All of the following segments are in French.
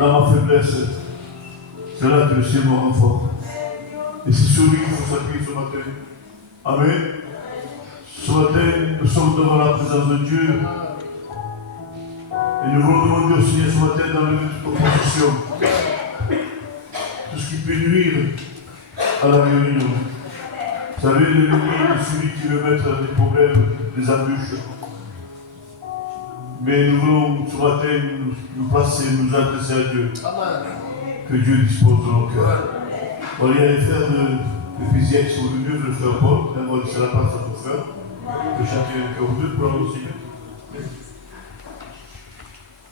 Dans ma faiblesse, c'est là que le Seigneur me renforce. Et c'est sur lui qu'il faut s'appuyer ce matin. Amen. Ce matin, nous sommes devant la présence de Dieu. Et nous voulons demander au Seigneur ce matin d'enlever toute opposition. Tout ce qui peut nuire à la réunion. Vous savez, l'ennemi est celui qui veut mettre des problèmes, des embûches. Mais nous voulons ce matin nous passer, nous adresser à Dieu. Que Dieu dispose de nos cœurs. On va aller faire de Éphésiens sur le lieu de le faire Paul. On va laisser la place à nos frères. Que chacun ait un cœur ou deux pour la aussi.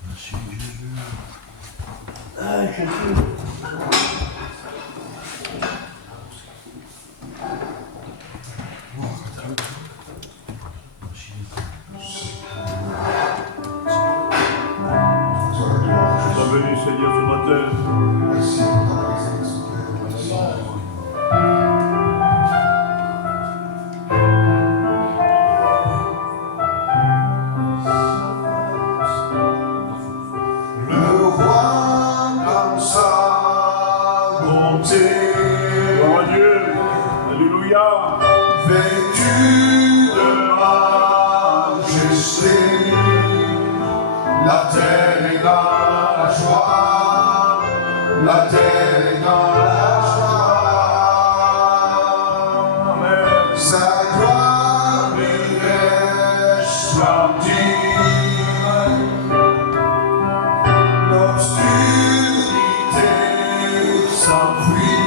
Merci Jésus. Ah, Jésus. Seigneur, ce matin. Merci pour ta présence. Merci. Le roi comme sa bonté. Gloire à Dieu. Alléluia. Vêtu de majesté, la terre est dans la joie, la terre est dans la joie. Amen. Sa gloire est resplendie, l'obscurité s'enfuit,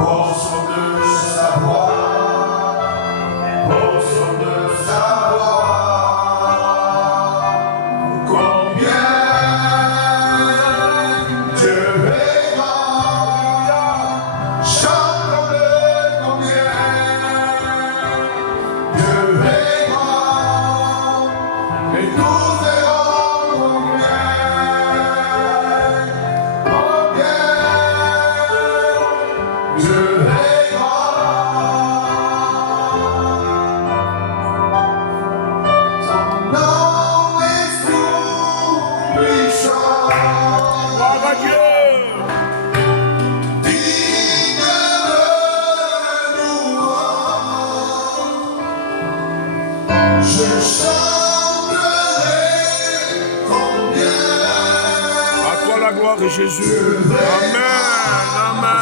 au son de sa voix, au son de sa voix. Jésus. Amen. Amen.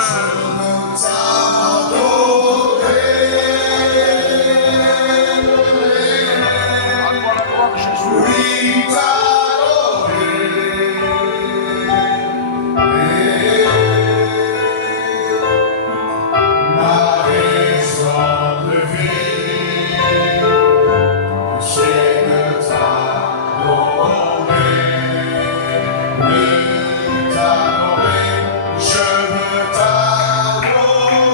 Je veux t'adorer.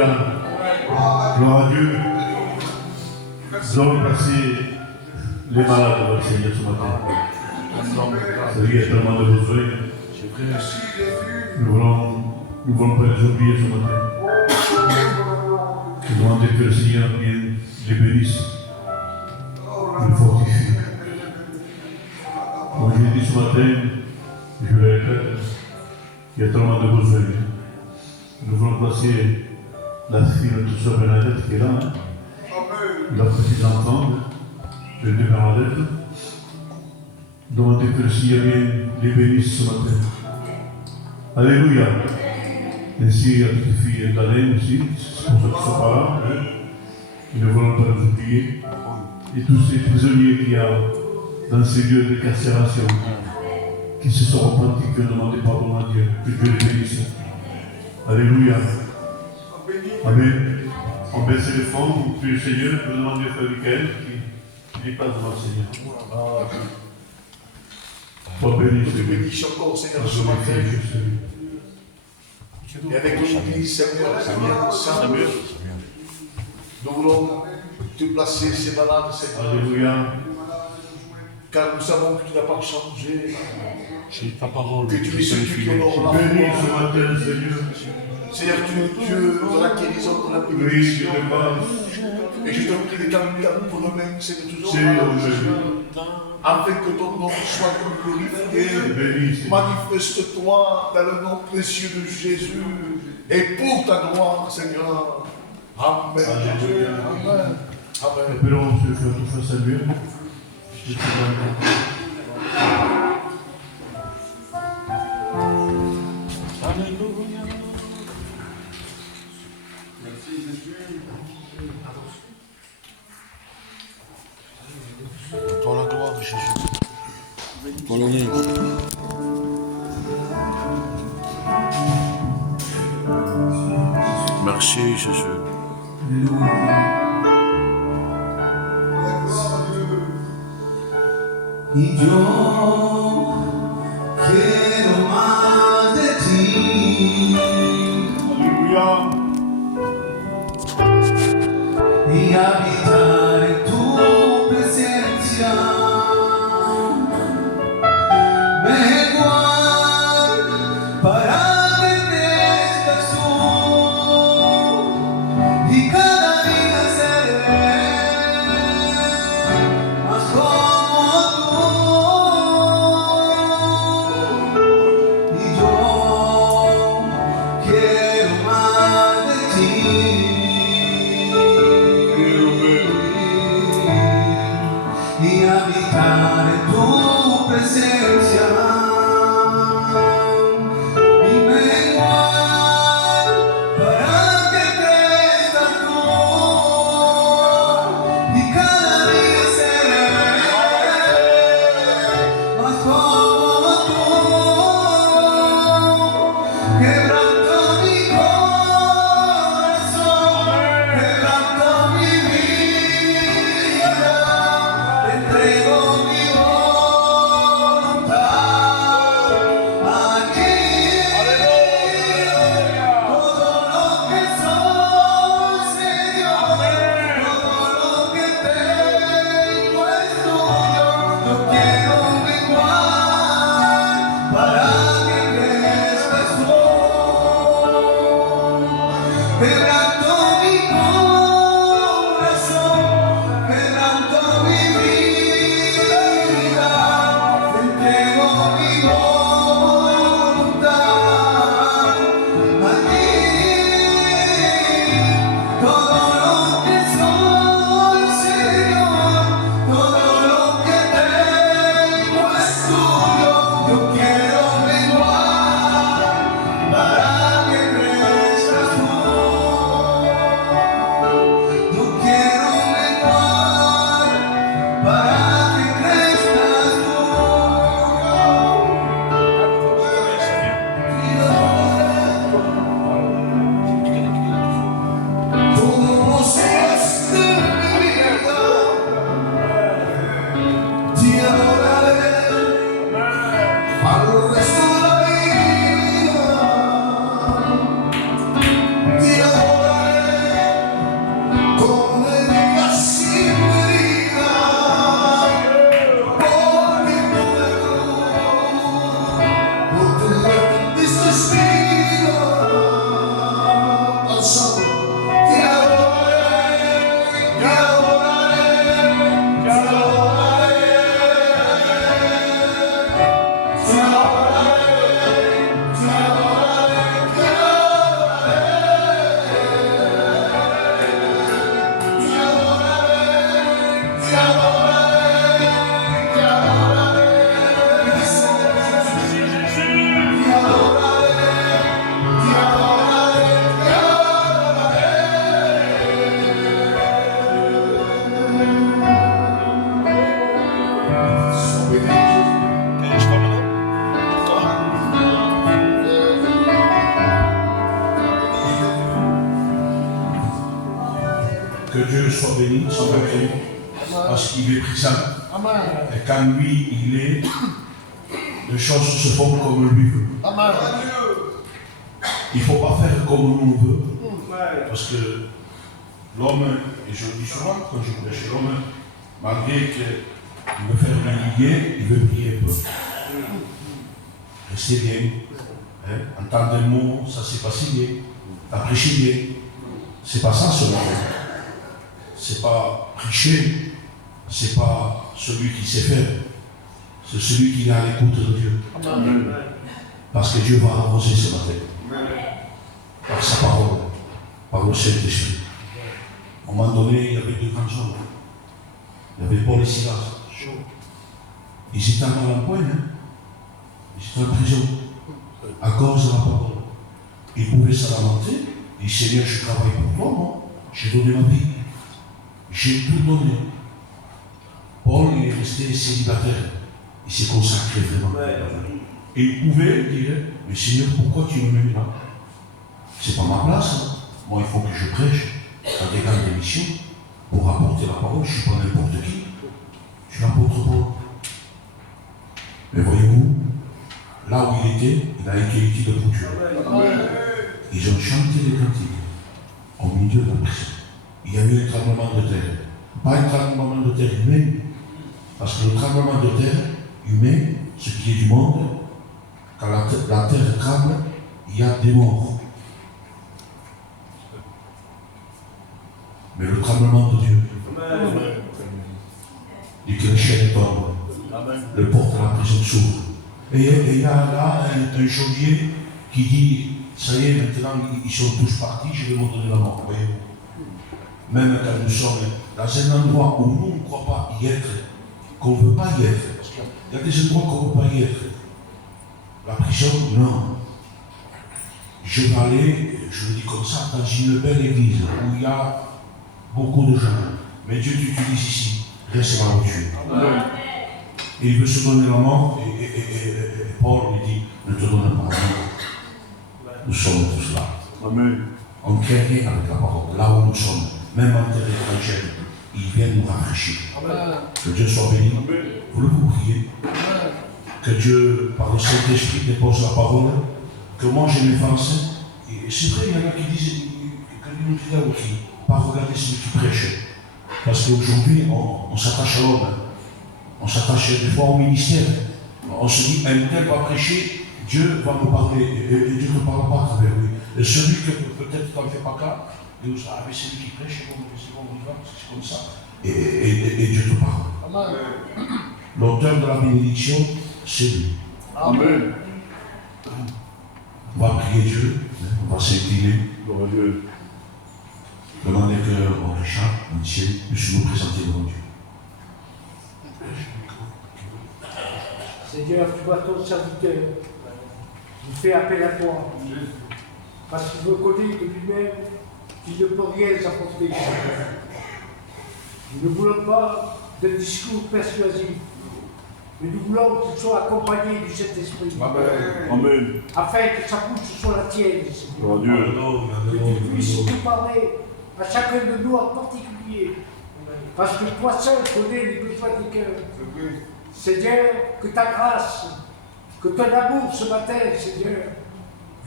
Alléluia. Gloire à Dieu. Nous allons passer les malades devant le Seigneur ce matin. C'est lui qui a tellement de besoins. Nous voulons pas les oublier ce matin. Nous demandons que le Seigneur vienne les bénisse, les fortifie. Comme je l'ai dit ce matin, je le répète, il y a tellement de besoins. Nous voulons placer la fille de notre soeur Bernadette qui est là, hein, leurs petits-enfants, de Bernadette. Demandez que le Seigneur vienne les bénisse ce matin. Alléluia. Ainsi, il y a toutes les filles d'Alain aussi, c'est pour ça qu'ils sont pas là. Hein. Ils ne voulons pas nous oublier. Et tous ces prisonniers qu'il y a dans ces lieux de carcération, qui se sont repentis, qui ont demandé pardon à Dieu, que Dieu les bénisse. Alléluia. Amen. On baisse les fonds pour que le Seigneur peut demander à Frère Michael qui passe devant le Seigneur. Sois béni, Seigneur. Bénis encore, Seigneur, ce matin. Et avec l'Église, Seigneur, Samuel, nous voulons te placer ces malades, Seigneur. Alléluia. Car nous savons que tu n'as pas changé. C'est ta parole. Que tu es celui qui honore la Béni foi. ce matin, Seigneur. Seigneur, tu es Dieu de la guérison, de la Oui, bénédiction. je le passe. Et je te prie de t'amener pour nous-mêmes, Seigneur, toujours. Seigneur, Afin que ton nom soit glorifié. béni, Seigneur. Manifeste-toi dans le nom précieux de Jésus. Et pour ta gloire, Seigneur. Amen. Alléluia. Amen. Amen. Appelons ce frère tout frère Samuel. Je te prie. Alléluia. Pour la gloire de Jésus. Pour l'honneur. Merci Jésus. Y yo quiero más de ti Alléluia. y habitar en tu presencia. Menguar para que crezcas tú y cada día seré más como tú. Y yo quiero más de ti. Que Dieu soit béni, soit béni, parce qu'il est présent. Et quand lui, il est, les choses se font comme lui veut. Il ne faut pas faire comme nous on veut. Parce que l'homme, et je le dis souvent quand je prêche, l'homme, malgré qu'il veut faire l'humilier, il veut prier un peu. Restez bien. Hein? Entendre un mot, ça c'est pas si bien. Apprécier bien. C'est pas ça ce matin. C'est pas prêcher. C'est pas celui qui sait faire. C'est celui qui est à l'écoute de Dieu. Parce que Dieu va arroser ce matin. Par sa parole. Par le Saint-Esprit. À un moment donné, il y avait deux grands hommes. Il y avait Paul et Silas. Ils étaient mal en point. Hein? Ils étaient en prison. À cause de la parole. Ils pouvaient se lamenter. Ils disaient, Seigneur, je travaille pour toi, moi. J'ai donné ma vie. J'ai tout donné. Paul, il est resté célibataire. Il s'est consacré vraiment. Et il pouvait dire, mais Seigneur, pourquoi tu me mets là? C'est pas ma place. Hein. Moi, il faut que je prêche dans des grandes émissions pour apporter la parole. Je ne suis pas n'importe qui. Je suis l'apôtre Paul. Mais voyez-vous, là où il était, il a été utile pour Dieu. Ils ont chanté des cantiques au milieu de la prison. Il y a eu un tremblement de terre. Pas un tremblement de terre humain, parce que le tremblement de terre humain, ce qui est du monde, quand la terre tremble, il y a des morts. Mais le tremblement de Dieu, dit que le chêne tombe, le porte à la prison s'ouvre. Et il y a là un geôlier qui dit, ça y est, maintenant ils sont tous partis, je vais vous donner la mort. Même quand nous sommes dans un endroit où nous ne croyons pas y être, qu'on ne veut pas y être, parce qu'il y a des endroits qu'on ne veut pas y être. La prison, non. Je vais aller, je le dis comme ça, dans une belle église où il y a beaucoup de gens. Mais Dieu t'utilise ici, reste là où tu es. Et il veut se donner la mort, et Paul lui dit, ne te donne pas la mort. Nous sommes tous là. Amen. On crée avec la parole, là où nous sommes, même en terre étrangère, il vient nous rafraîchir. Que Dieu soit béni. Voulez-vous prier? Que Dieu, par le Saint-Esprit, dépose la parole, que moi je m'efface. Et c'est vrai, il y en a qui disent, que nous disons aussi, pas regarder celui qui prêche. Parce qu'aujourd'hui, on s'attache à l'homme. On s'attache des fois au ministère. On se dit, un tel va prêcher, Dieu va me parler, et Dieu ne parle pas à travers lui. Et celui que peut-être tu n'en fais pas cas, il dit, ah mais c'est lui qui prêche, c'est bon, on y va, c'est comme ça. Et Dieu te parle. L'auteur de la bénédiction, c'est lui. Amen. On va prier Dieu, on va s'incliner. Demander que Richard, un ciel, puisse nous présenter devant Dieu. Seigneur, tu vois ton serviteur. Il fait appel à toi. Parce qu'il reconnaît de lui-même qu'il ne peut rien apporter. Nous ne voulons pas de discours persuasifs, mais nous voulons que tu sois accompagné du Saint-Esprit. Amen. Afin que sa bouche soit la tienne, Seigneur. Dieu. Que tu puisses nous parler à chacun de nous en particulier. Parce que toi seul connais les besoins du cœur. Seigneur, que ta grâce, que ton amour ce matin, Seigneur,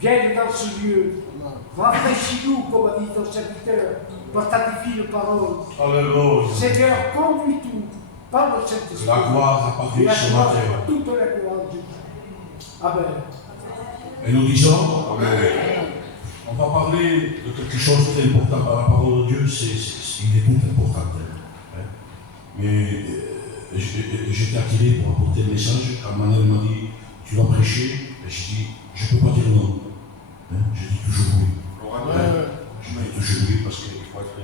vienne dans ce lieu. Rafraîchis-nous, comme a dit ton serviteur, par ta divine parole. Alléluia. Seigneur, conduis tout par le Saint-Esprit. La gloire apparue Et la ce gloire, matin. toute la gloire de Dieu. Amen. Et nous disons, on va parler de quelque chose de très important. Par la parole de Dieu, il est tout important. Hein. Mais j'étais attiré pour apporter le message. Quand Manuel m'a dit, tu vas prêcher, et j'ai dit, je ne peux pas dire non. Hein. Je dis toujours oui. Je dis toujours oui parce qu'il faut être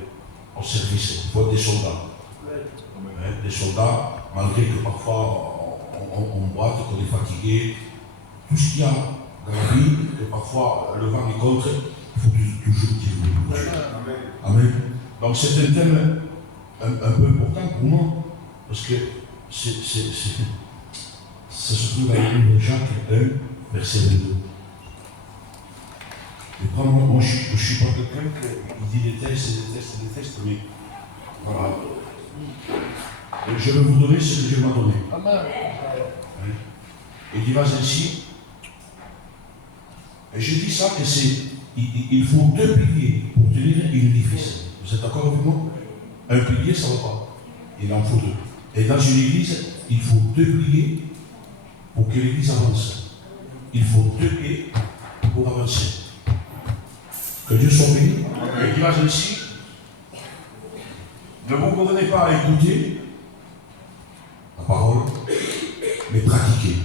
au service, il faut être des soldats. Hein. Des soldats, malgré que parfois on boite, qu'on est fatigué, tout ce qu'il y a dans la vie, que parfois le vent est contre, il faut toujours dire oui. Amen. Donc c'est un thème un peu important pour nous, parce que ça se trouve dans le livre de Jacques 1, verset 22. Et moi je ne suis pas quelqu'un qui dit des textes, mais Voilà. Et je vais vous donner ce que Dieu m'a donné. Amen. Il dira ainsi, et je dis ça que c'est, il faut 2 piliers pour tenir une édifice. Vous êtes d'accord avec moi? Un pilier, ça ne va pas. Il en faut 2. Et dans une église, il faut 2 piliers pour que l'église avance. Il faut 2 pieds pour avancer. Que Dieu soit béni. Il dira ainsi, ne vous condamnez pas à écouter la parole, mais pratiquez.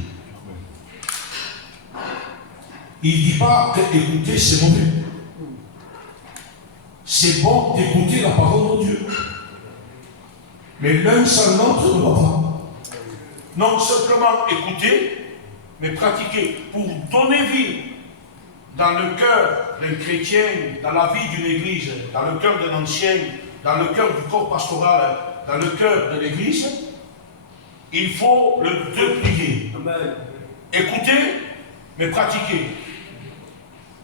Il ne dit pas qu'écouter c'est mauvais. C'est bon d'écouter la parole de Dieu. Mais l'un sans l'autre ne va pas. Non simplement écouter, mais pratiquer pour donner vie dans le cœur d'un chrétien, dans la vie d'une église, dans le cœur d'un ancien, dans le cœur du corps pastoral, dans le cœur de l'église. Il faut le 2 piliers. Écouter, mais pratiquer.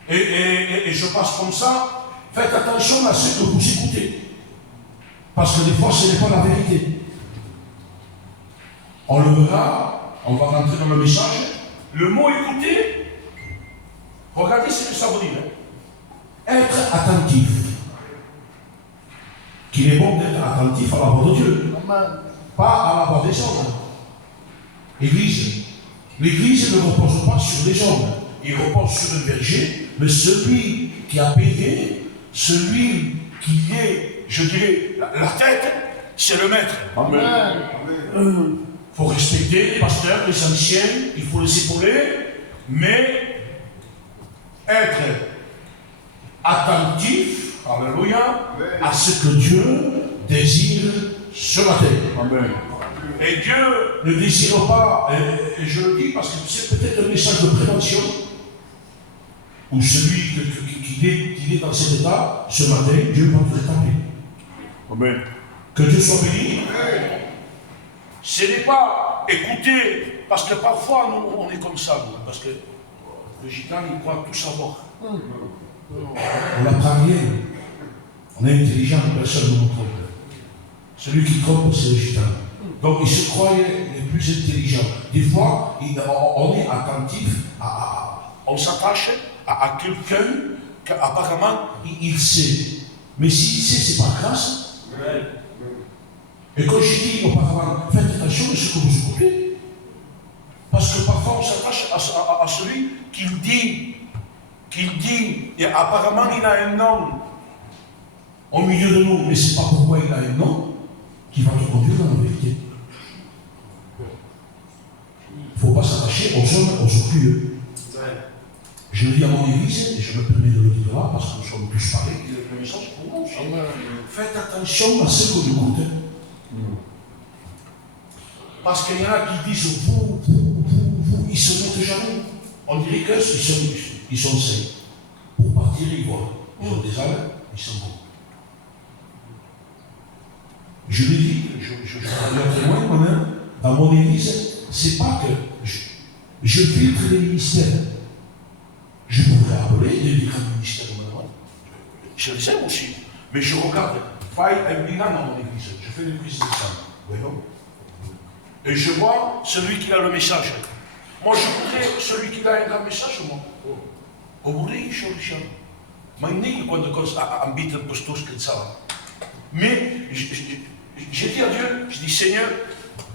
Et je passe comme ça. Faites attention à ce que vous écoutez. Parce que des fois, ce n'est pas la vérité. On le verra, on va rentrer dans le message. Le mot écouter, regardez ce que ça veut dire. Être attentif. Qu'il est bon d'être attentif à la voix de Dieu. Pas à la voix des hommes. L'Église. L'Église ne repose pas sur les hommes. Il repose sur le berger, mais celui qui a payé, celui qui est, je dirais, la tête, c'est le maître. Amen. Il faut respecter les pasteurs, les anciens, il faut les épauler, mais être attentif, alléluia, à ce que Dieu désire ce matin. Amen. Et Dieu ne désire pas, et je le dis parce que c'est peut-être un message de prévention, ou celui qui est dans cet état, ce matin, Dieu va vous rétablir. Amen. Que Dieu soit béni. Ce n'est pas écouter, parce que parfois nous, on est comme ça, nous, parce que le gitan, il croit tout savoir. On n'apprend rien. On est intelligent, personne ne nous trompe. Celui qui trompe, c'est le gitan. Donc il se croyait les plus intelligents. Des fois, on est attentif, on s'attache à quelqu'un qu'apparemment il sait. Mais s'il sait, c'est pas grâce. Et quand je dis auparavant, faites attention à ce que vous écoutez. Parce que parfois on s'attache à celui qu'il dit, et apparemment il a un nom au milieu de nous, mais c'est pas pourquoi il a un nom qui va te conduire dans la vérité. Il ne faut pas s'attacher aux hommes, aux orgueilleux. Je le dis à mon église, et je me permets de le dire là, parce que nous sommes tous pareils, le message pour nous. Faites attention à ce que vous écoutez. Parce qu'il y en a qui disent vous, ils se mettent jamais. On dirait qu'ils sont sains. Pour partir, ils voient. Ils ont des âmes, ils sont bons. Je le dis, je parle un témoin moi-même, dans mon église, c'est pas que je filtre les ministères. Je pourrais appeler des grands ministères maintenant. Je les aime aussi. Mais je regarde, faille un bilan dans mon église. Je fais des prises de sang. Voyons. Et je vois celui qui a le message. Moi, je voudrais celui qui a un grand message, moi. Au bout de l'église, mais niet quando ambite postos que ça. Mais j'ai dit à Dieu, je dis Seigneur,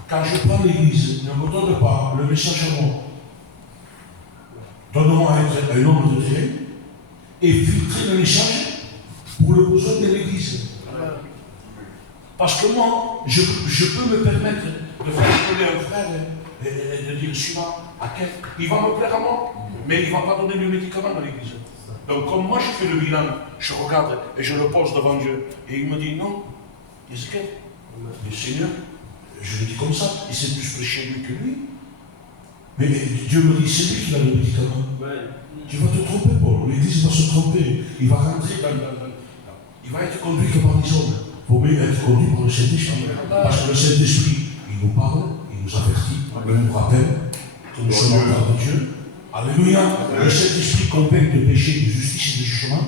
quand je prends l'église, ne me donne pas le message à moi. Donne-moi à être un homme de Dieu et filtrer le message pour le besoin de l'église. Parce que moi, je peux me permettre de faire appeler un frère et de dire celui-là, à quel il va me plaire à moi, mais il ne va pas donner le médicament à l'église. Donc, comme moi je fais le bilan, je regarde et je le pose devant Dieu. Et il me dit non, Ezekiel, le Seigneur, je le dis comme ça, il sait plus chez lui que lui. Mais Dieu me dit, c'est lui qui a le médicament. Tu vas te tromper, Paul. L'église va se tromper. Il va rentrer il va être conduit que par les hommes. Il faut mieux être conduit par le Saint-Esprit. Parce que le Saint-Esprit, il nous parle, il nous avertit, il nous rappelle que nous sommes enfants de Dieu. Alléluia. Le Saint-Esprit convainc de péché, de justice et de jugement.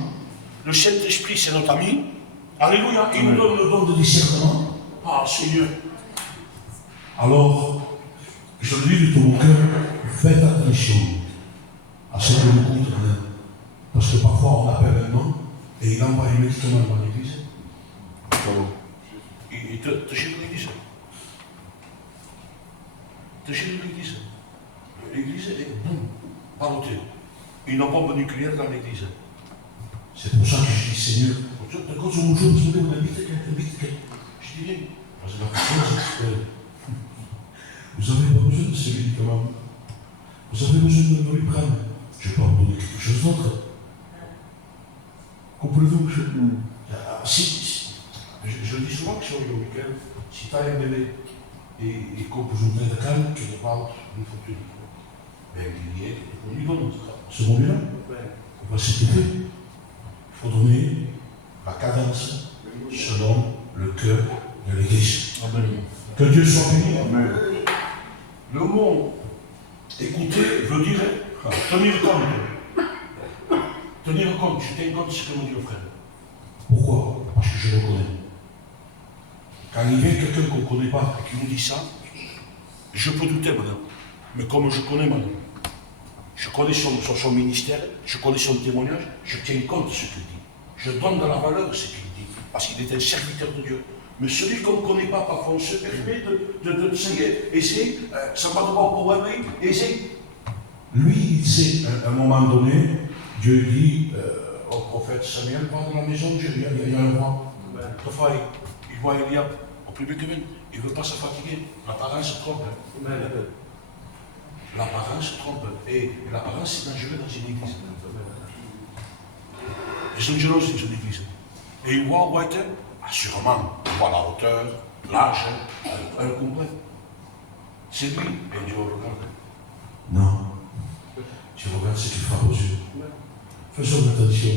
Le Saint-Esprit, c'est notre ami. Alléluia. Il nous donne le don de discernement. Ah, Seigneur. Alors, je le dis de tout mon cœur, faites attention à ce que nous comptons. Parce que parfois on appelle un nom et il envoie un médicament dans l'église. Il te gère l'église. Te gère l'église. L'église est boum, ballotée. Ils n'ont pas de nucléaire dans l'église. C'est pour ça que je dis, Seigneur, quand je me joue, je me dis, je dis, parce que la chose, vous n'avez pas besoin de ces médicaments. Vous avez besoin de me les prendre. Je peux en donner quelque chose d'autre. Comprenez-vous que je le dis souvent que sur le week-end, si tu as un bébé et qu'on peut jouer de calme, tu ne parles d'une fortune. Ben, il y est, on lui donne. Ce moment-là, on va s'équiper. Il faut donner la cadence selon le cœur de l'Église. Amen. Que Dieu soit béni. Amen. Le mot écouter veut dire tenir compte. Tenir compte, je tiens compte de ce que nous dit le frère. Pourquoi? Parce que je le connais. Quand il vient quelqu'un qu'on ne connaît pas et qui nous dit ça, je peux douter, madame. Mais comme je connais, madame, je connais son ministère, je connais son témoignage, je tiens compte de ce qu'il dit. Je donne de la valeur à ce qu'il dit, parce qu'il est un serviteur de Dieu. Mais celui qu'on ne connaît pas, parfois, on se permet essayer, ça va devoir pour aimer, essayer. Lui, il sait, à un moment donné, Dieu dit au prophète Samuel, va dans la maison de Dieu, il y a un roi. Parfois, il voit Eliab, au plus que il ne veut pas se fatiguer. L'apparence se trompe. L'apparence se trompe. Et l'apparence, c'est dangereux dans une église. C'est dangereux dans une église. Et il voit où était, assurément, il voit la hauteur, l'âge, un complet. C'est lui, et Dieu regarde. Non. Tu regardes ce qu'il fait aux yeux. Faisons attention.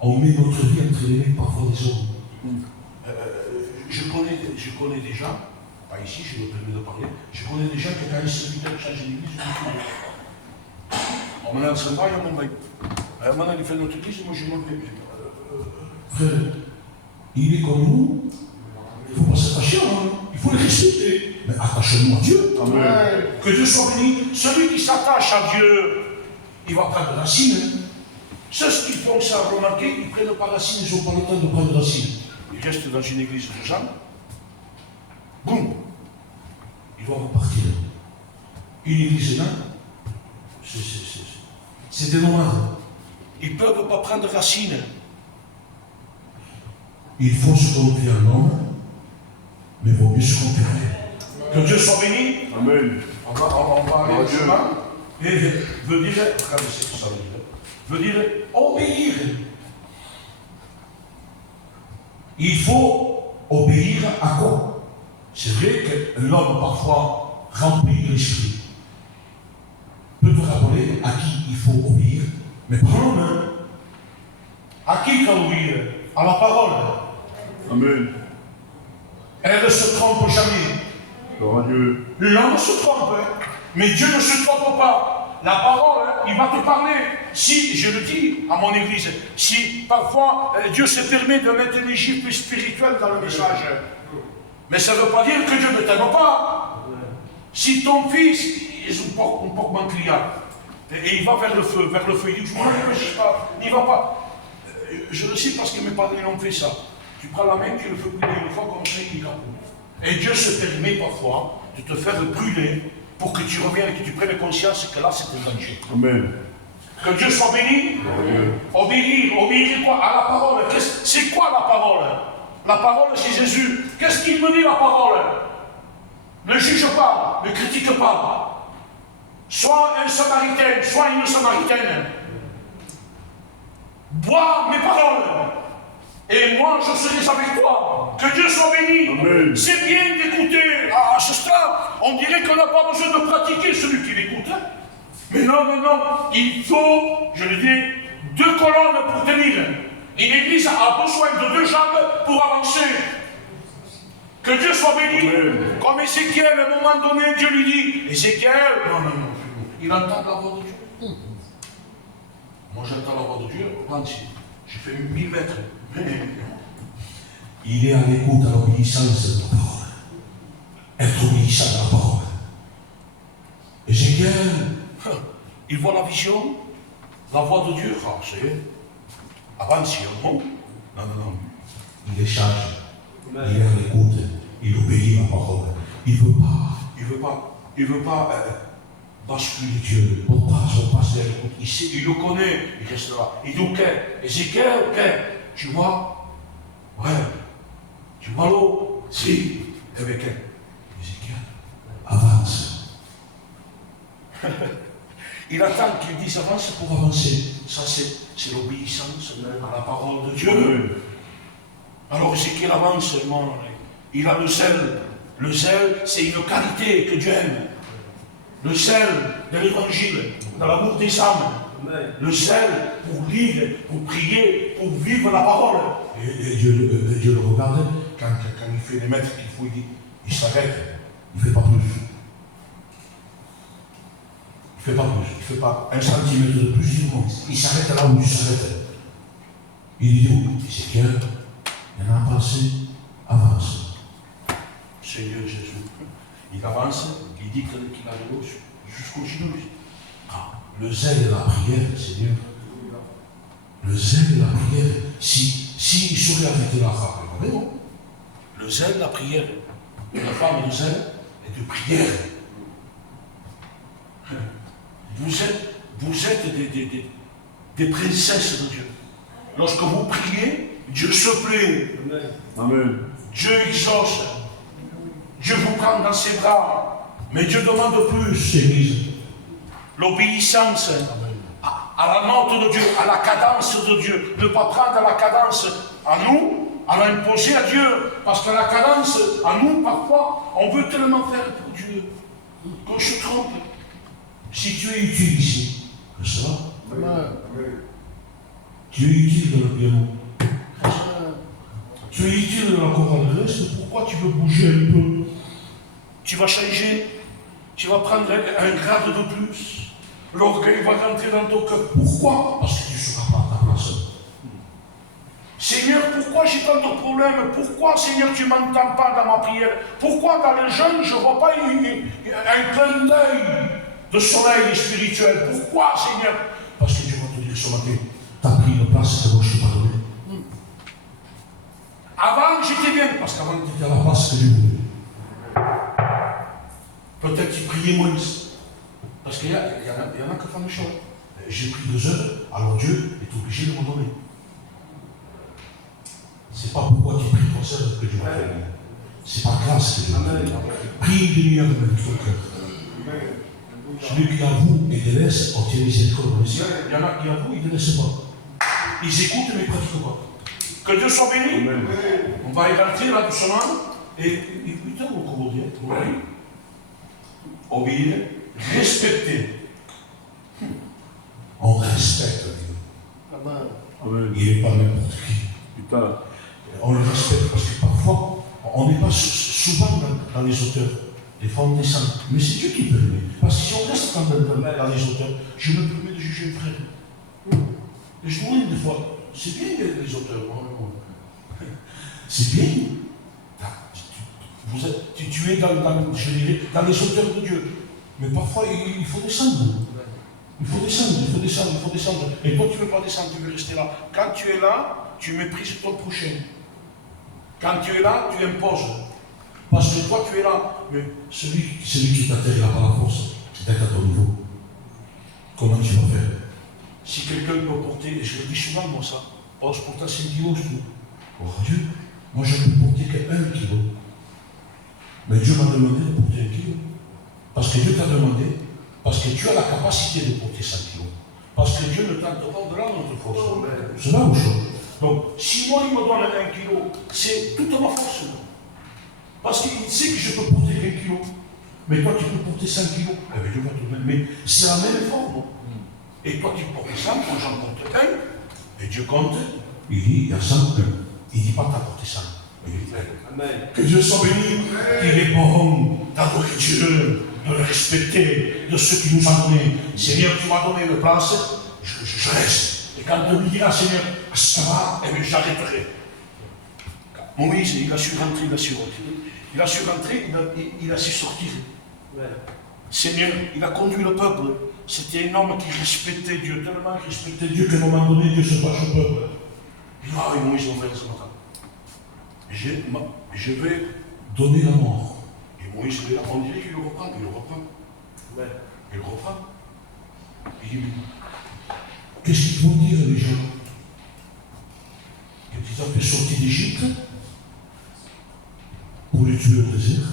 On met notre vie entre les mains parfois des hommes. Je connais des gens, pas ici, je me permets de parler, je connais des gens qui, quand un serviteur change d'église, on m'en a un travail, on m'en va. Maintenant, il fait notre église, moi je m'en vais. Frère, il est comme nous, il ne faut pas s'attacher, il faut le respecter. Mais attachons-nous à Dieu. Amen. Que Dieu soit béni. Celui qui s'attache à Dieu, il va prendre racine. Ceux qui font ça, remarquez, ils ne prennent pas racine, ils n'ont pas le temps de prendre racine. Ils restent dans une église de gens, boum, ils vont repartir. Une église là, c'est des nomades. Ils ne peuvent pas prendre racine. Il faut se confier en l'homme, mais il vaut mieux se confier en Dieu. Que Dieu soit béni. Amen. On va aller chemin. Et veut dire, regardez ce que ça veut dire. Veut dire obéir. Il faut obéir à quoi? C'est vrai que l'homme, parfois, rempli de l'esprit, peut te rappeler à qui il faut obéir, mais par l'homme. À qui il faut obéir? À la parole. Amen. Elle ne se trompe jamais. Dieu. L'homme se trompe, mais Dieu ne se trompe pas. La parole, il va te parler. Si, je le dis à mon église, si parfois Dieu se permet de mettre une gifle spirituelle dans le message, mais ça ne veut pas dire que Dieu ne t'aime pas. Si ton fils, on porte un client, et il va vers le feu, il dit, je ne réfléchis pas, n'y va pas. Je le sais parce que mes parents ont fait ça. Tu prends la main, tu le fais brûler une fois comme ça, il capot. Et Dieu se permet parfois de te faire brûler pour que tu reviennes et que tu prennes conscience que là c'est un danger. Amen. Que Dieu soit béni. Obéir quoi? À la parole. C'est quoi la parole? La parole c'est Jésus. Qu'est-ce qu'il me dit la parole? Ne juge pas, ne critique pas. Sois un samaritain, sois une samaritaine. Bois mes paroles. Et moi, je serai avec toi. Que Dieu soit béni. C'est bien d'écouter. À ce stade, on dirait qu'on n'a pas besoin de pratiquer celui qui l'écoute. Mais non. Il faut, je le dis, 2 colonnes pour tenir. Et l'Église a besoin de 2 jambes pour avancer. Que Dieu soit béni. Comme Ézéchiel, à un moment donné, Dieu lui dit, Ézéchiel, non. Il entend la voix de Dieu. Moi, j'entends la voix de Dieu. J'ai fait 1000 mètres. il est à l'écoute, à l'obéissance de la parole. Être obéissant à la parole. Ézéchiel, il voit la vision, la voix de Dieu. Ah, c'est avance, non? Non. Il échange. Il est à l'écoute. Il obéit à la parole. Il veut pas basculer Dieu. On passe vers l'écoute. Il le connaît. Il reste là. Il dit, ok, Ézéchiel, ok, tu vois? Ouais. Tu vois l'eau? Si. Avec elle. Ézéchiel, avance. Il attend qu'il dise avance pour avancer. Ça, c'est l'obéissance à la parole de Dieu. Alors, Ézéchiel avance, il a le zèle. Le zèle, c'est une qualité que Dieu aime. Le zèle de l'évangile, de l'amour des âmes. Le zèle pour lire, pour prier, pour vivre la parole. Et Dieu le regarde, quand il fait les mètres qu'il faut, il s'arrête. Il ne fait pas plus. Il ne fait pas 1 centimètre de plus. Il s'arrête là où il s'arrête. Il dit, Ézéchiel, il en a pensé, avance. Seigneur Jésus, il avance, il dit qu'il a de l'eau jusqu'au genou. Le zèle de la prière, Seigneur. Le zèle de la prière, si il serait arrêté là, non. Le zèle de la prière, la femme de zèle est de prière. Vous êtes des princesses de Dieu. Lorsque vous priez, Dieu se plaît. Amen. Dieu exauce. Dieu vous prend dans ses bras. Mais Dieu demande plus, Église. L'obéissance à la note de Dieu, à la cadence de Dieu. Ne pas prendre la cadence à nous, à l'imposer à Dieu. Parce que la cadence, à nous, parfois, on veut tellement faire pour Dieu qu'on se trompe. Si tu es utile ici, que ça va. Tu es utile dans le piano. Tu es utile dans la chorale de l'Est, pourquoi tu veux bouger un peu? Tu vas changer, tu vas prendre un grade de plus. L'orgueil va rentrer dans ton cœur. Pourquoi? Parce que tu ne seras pas à ta place. Seigneur, pourquoi j'ai tant de problèmes? Pourquoi, Seigneur, tu ne m'entends pas dans ma prière? Pourquoi dans les jeunes, je ne vois pas un clin d'œil de soleil spirituel? Pourquoi, Seigneur? Parce que Dieu va te dire ce matin, tu as pris une place que moi je ne t'ai pas donnée. Avant, j'étais bien, parce qu'avant, tu étais à la place que Dieu voulait. Peut-être tu priais moins. Parce qu'il y en a qui font des choses. J'ai pris 2 heures, alors Dieu est obligé de m'en donner. C'est pas pourquoi tu pries 3 heures que Dieu va te donner. C'est par grâce que Dieu va te donner. Prie une demi-heure avec ton cœur. Celui qui avoue et délaisse obtient miséricorde. Il y en a qui avouent, ils ne délaissent pas. Ils écoutent mais ils ne pratiquent pas. Que Dieu soit béni. Amen. On va y rentrer là doucement. Et putain, on comment dire? Obéir, respecter. On respecte Dieu. Amen. Il n'est pas n'importe qui. Putain. On le respecte parce que parfois, on n'est pas souvent dans les auteurs. Des fois, on descend. Mais c'est Dieu qui permet. Parce que si on reste dans les auteurs, je me permets de juger un frère. Et je vous dis des fois, c'est bien les auteurs. C'est bien. Tu es dans les auteurs de Dieu. Mais parfois, il faut descendre. Il faut descendre. Et toi, tu ne veux pas descendre, tu veux rester là. Quand tu es là, tu méprises ton prochain. Quand tu es là, tu imposes. Parce que toi, tu es là. Mais celui qui t'atterrit là par la force, d'être à ton niveau. Comment tu vas faire? Si quelqu'un peut porter, et je le dis souvent, moi, ça, je porte 5 kilos, je trouve. Oh Dieu, moi, je peux porter que 1 kilo. Mais Dieu m'a demandé de porter 1 kilo. Parce que Dieu t'a demandé, parce que tu as la capacité de porter 5 kilos. Parce que Dieu ne tente pas au-delà de notre force. C'est là où je suis. Donc, si moi, il me donne 1 kilo, c'est toute ma force. Parce qu'il sait que je peux porter 1 kilo. Mais toi, tu peux porter 5 kilos. Eh bien, Dieu va te donner. Mais c'est la même forme. Et toi, tu portes 100, moi, j'en porte 1. Et Dieu compte. Il dit, il y a 101. Il ne dit pas, tu as porté 100. Amen. Que Dieu soit béni. Il est bon d'adorer Dieu, de le respecter, de ce qu'il nous a donné. Seigneur, tu m'as donné une place, je reste. Et quand tu me diras, Seigneur, ça va, eh bien, j'arrêterai. Moïse, il a su rentrer, il a su rentrer. Il a su rentrer, il a su sortir. Seigneur, il a conduit le peuple. C'était un homme qui respectait Dieu, tellement il respectait Dieu qu'à un moment donné, Dieu se fâche au peuple. Il dit, ah oui, Moïse, on va faire ce matin. Je vais donner la mort. Et Moïse, il est là, on dirait qu'il le reprend, il le reprend. Il le reprend. Il dit, qu'est-ce qu'ils vont dire les gens? Quand ils ont fait sortir d'Égypte pour les tuer au désert.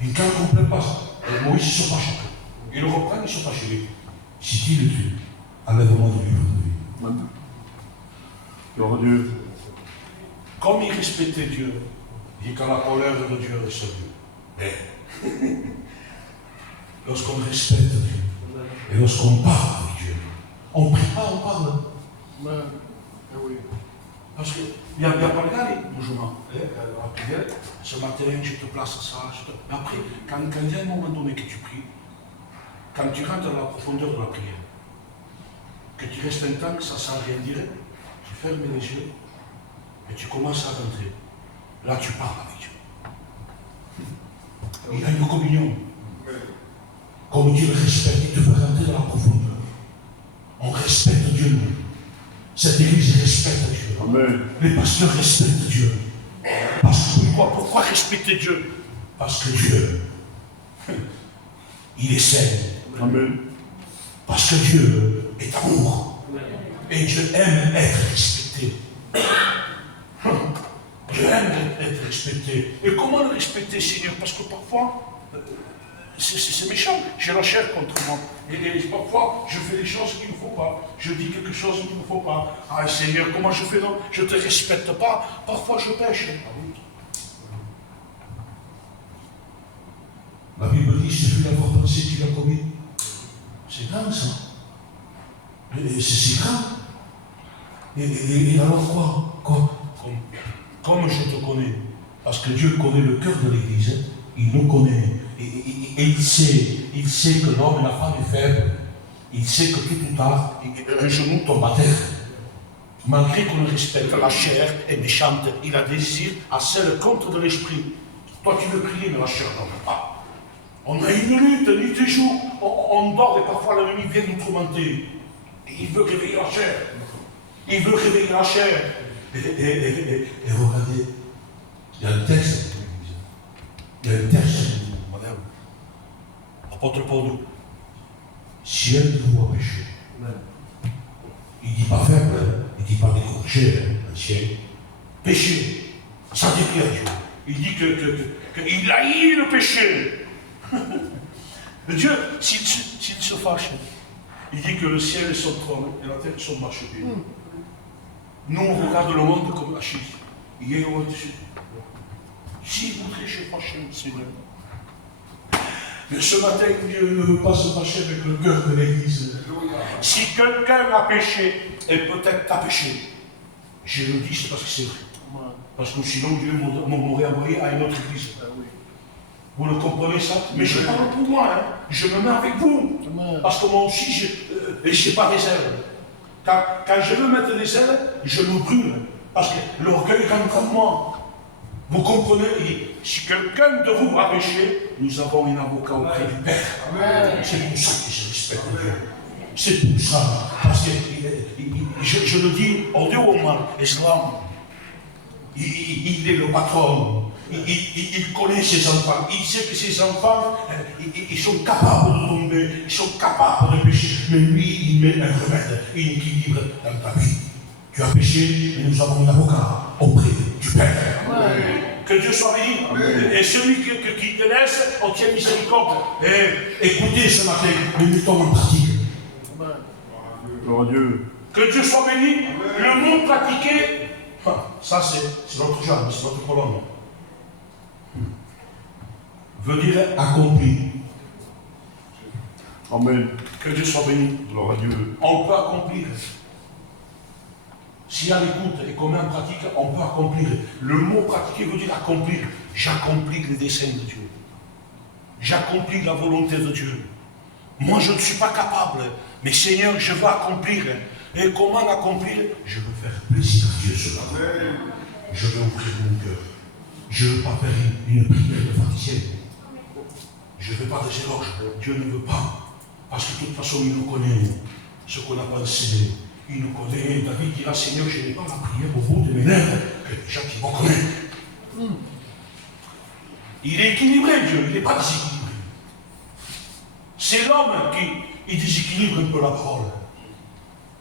Et quand on ne comprend pas ça, Moïse il se fâche. Il le reprend, il se fâche. Si tu le tues, enlève-moi du livre de vie. Gloire à Dieu. Comme il respectait Dieu, il dit quand la colère de Dieu est sur Dieu. Mais lorsqu'on respecte Dieu, et lorsqu'on parle avec Dieu, on ne prie pas, on parle. Parce qu'il n'y a pas de gars, bonjour, la prière, ce matin, je te place ça, Après, quand il y a un moment donné que tu pries, quand tu rentres dans la profondeur de la prière, que tu restes un temps, ça sans rien dire, tu fermes les yeux, et tu commences à rentrer. Là, tu parles avec Dieu. Il y a une communion. Comme Dieu le respecte, il te fait rentrer dans la profondeur. On respecte Dieu, nous. Cette église respecte Dieu. Amen. Les pasteurs respectent Dieu. Pourquoi respecter Dieu? Parce que Dieu, il est saint. Amen. Parce que Dieu est amour. Et Dieu aime être respecté. Dieu aime être respecté. Et comment le respecter, Seigneur? Parce que parfois, c'est méchant. J'ai la chair contre moi. Et parfois, je fais des choses qu'il ne faut pas. Je dis quelque chose qu'il ne faut pas. Ah, Seigneur, comment je fais? Non, je ne te respecte pas. Parfois, je pêche. La Bible dit, il suffit d'avoir pensé, tu l'as commis. C'est grave, ça. C'est grave. Et alors quoi? Comme je te connais, parce que Dieu connaît le cœur de l'Église, il nous connaît. Et il sait que l'homme et la femme est faible. Il sait que tout ou tard, un genou tombe à terre. Malgré qu'on le respecte, la chair est méchante. Il a des désirs à seul compte de l'esprit. Toi, tu veux prier, mais la chair n'en veut pas. On a une lutte, nuit et jour. On dort et parfois l'ennemi vient nous tourmenter. Et il veut réveiller la chair. Il veut réveiller la chair. Et regardez, il y a un texte. Il y a un texte, madame. Apôtre Paul, si elle vous a péché, il ne dit pas faible, il ne dit pas découragé, ancien. Péché, ça déclare Dieu. Il dit qu'il haït le péché. Dieu, s'il se fâche, il dit que le ciel est son trône et la terre son marchepied. Nous, on regarde le monde comme Achille. Il est au-dessus. S'il voudrait, je fâche le Seigneur. Mais ce matin, Dieu ne veut pas se fâcher avec le cœur de l'Église. Si quelqu'un a péché, et peut-être t'as péché, je le dis, c'est parce que c'est vrai. Parce que sinon, Dieu m'aurait envoyé à une autre Église. Vous le comprenez ça? Mais je parle pour moi, hein. Je me mets avec vous. Parce que moi aussi, je n'ai pas des ailes. Quand je veux mettre des ailes, je me brûle. Parce que l'orgueil rentre en moi. Vous comprenez? Si quelqu'un de vous a péché, nous avons un avocat auprès du Père. C'est pour ça que je respecte Dieu. C'est pour ça. Parce que je le dis, au Dieu au mal, l'islam, il est le patron. Il connaît ses enfants. Il sait que ses enfants, ils sont capables de tomber, ils sont capables de pécher. Mais lui, il met un remède, un équilibre dans ta vie. Tu as péché, mais nous avons un avocat auprès du Père. Amen. Que Dieu soit béni. Et celui qui te laisse, on tient miséricorde. Et écoutez ce matin, nous mettons en pratique. Gloire à Dieu. Que Dieu soit béni. Le mot pratiqué, ça c'est notre genre, c'est notre colonne. Veut dire accompli. Amen. Que Dieu soit béni. Gloire à Dieu. On peut accomplir. Si à l'écoute et qu'on met en pratique, on peut accomplir. Le mot pratiquer veut dire accomplir. J'accomplis les desseins de Dieu. J'accomplis la volonté de Dieu. Moi, je ne suis pas capable. Mais Seigneur, je veux accomplir. Et comment accomplir? Je veux faire plaisir à Dieu ce matin. je vais ouvrir mon cœur. Je ne veux pas faire une prière de pharisienne. Je ne veux pas des éloges. Dieu ne veut pas. Parce que de toute façon, il nous connaît, ce qu'on n'a pas enseigné. Il nous connaît. David dira, Seigneur, je n'ai pas la prière au bout de mes lèvres, que les gens qui me connaissent. Il est équilibré, Dieu, il n'est pas déséquilibré. C'est l'homme qui déséquilibre un peu la parole.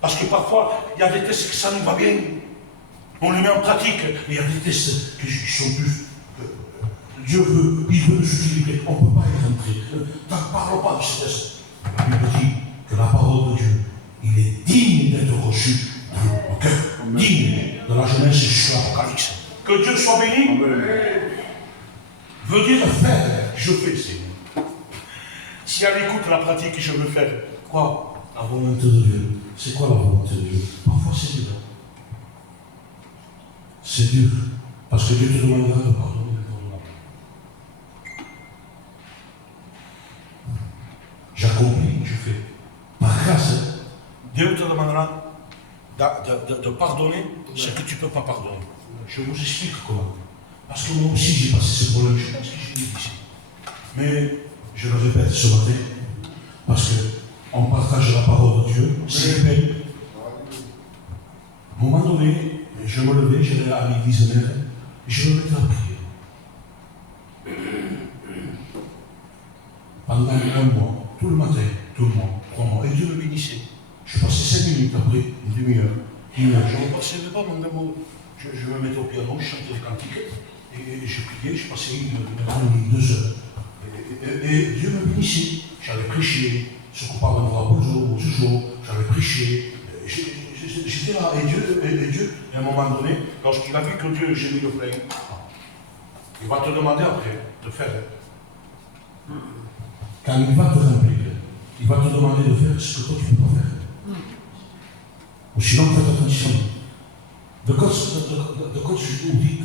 Parce que parfois, il y a des tests que ça nous va bien. On les met en pratique. Mais il y a des tests qui sont plus. Dieu veut, il veut nous équilibrer. On ne peut pas y rentrer. Ne parle pas de ces tests. La Bible dit que la parole de Dieu, il est digne d'être reçu dans nos cœurs. Digne de la jeunesse jusqu'à l'Apocalypse. Que Dieu soit béni. Veut dire faire. Je fais, Seigneur. Si à l'écoute la pratique, je veux faire. Quoi? La volonté de Dieu. C'est quoi la volonté de Dieu? Parfois c'est dur. C'est dur. Parce que Dieu te demandera de pardonner l'importunable. J'accomplis, je fais. Par grâce, Dieu te demandera de pardonner ce que tu ne peux pas pardonner. Je vous explique comment. Parce que moi aussi j'ai passé ce problème. Je pense que je l'ai dit ici. Mais je le répète ce matin. Parce qu'on partage la parole de Dieu. C'est bien. À un moment donné, je me levais, j'allais à l'église mère, et je me mettais à prier. Pendant un mois, tout le matin, 2 mois, 3 mois, et Dieu me bénissait. Je passais 5 minutes après, une demi-heure, je ne percevais pas mon amour. Je me mettais au piano, je chantais les cantiques, et je priais, je passais une grande 2 heures. Et Dieu me bénissait. J'allais prêcher, ce qu'on parle de moi, bonjour, j'allais prêcher. J'étais là, et Dieu, à un moment donné, lorsqu'il a vu que Dieu, j'ai mis le plein, il va te demander après de faire. Quand il va te remplir, il va te demander de faire ce que toi tu ne peux pas faire. Ou sinon, faites attention. De quoi je vous dis,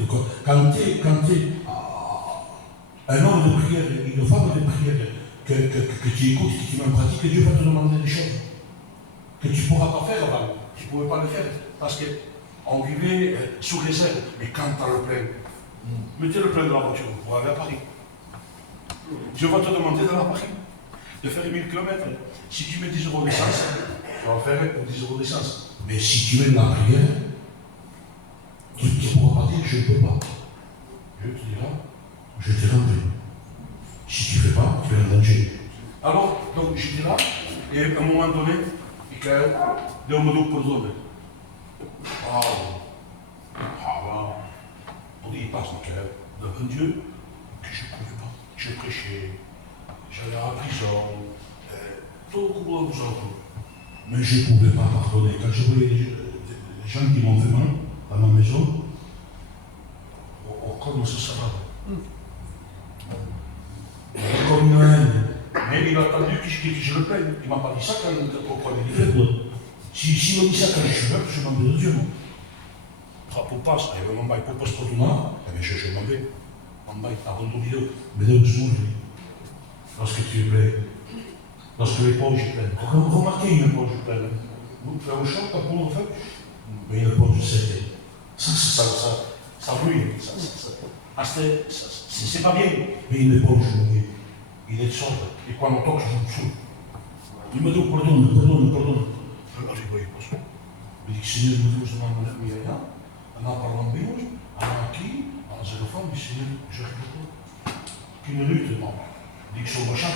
quand tu es un homme de prière, une femme de prière, que tu écoutes, que tu mets en pratique, Dieu va te demander des choses que tu ne pourras pas faire avant. Tu ne pouvais pas le faire. Parce qu'on vivait sous réserve. Mais quand tu as le plein, mettez le plein de la voiture pour aller à Paris. Dieu va te demander d'aller à Paris, de faire 1000 km. Si tu mets 10 € d'essence, tu vas faire 10 € d'essence. Mais si tu mets de la prière, tu ne pourras pas dire je ne peux pas. Dieu te dira, je t'ai rempli. Si tu ne fais pas, tu es en danger. Alors, donc je dis là, et à un moment donné, Michael, Deus me perdona. On dit, passe, Michael, devant Dieu, que je ne pouvais pas. Je prêchais, j'allais à la prison, tout le monde nous autres. Mais je ne pouvais pas pardonner. Quand je voyais les gens qui m'ont fait mal dans ma maison, on commence à savoir. Comme une haine. Mais il a attendu que je le plaigne. Il ne m'a pas dit ça quand on prenait les fêtes. S'il m'a dit ça quand je suis là, je m'en vais de Dieu. Pour pas, il m'a dit pour pas se retourner, je m'en vais. On va abandonner. Mais doucement, lorsque tu es plein, lorsque l'éponge est pleine. Remarquez une éponge pleine. Vous faites un champ, pas pour le faire. Mais une éponge sèche. Ça ruine. C'est pas bien. Mais une éponge, il est sobre. Et quand on toque, je me saoule. Il me dit pardonne. Je ne voyais pas ça. Il me dit Seigneur, je vous demande mon ami, on a parlé en Bible, on a qui, on a zéro femme, mais Seigneur, je ne réponds pas. Qu'une lutte, non. Il dit que son machin,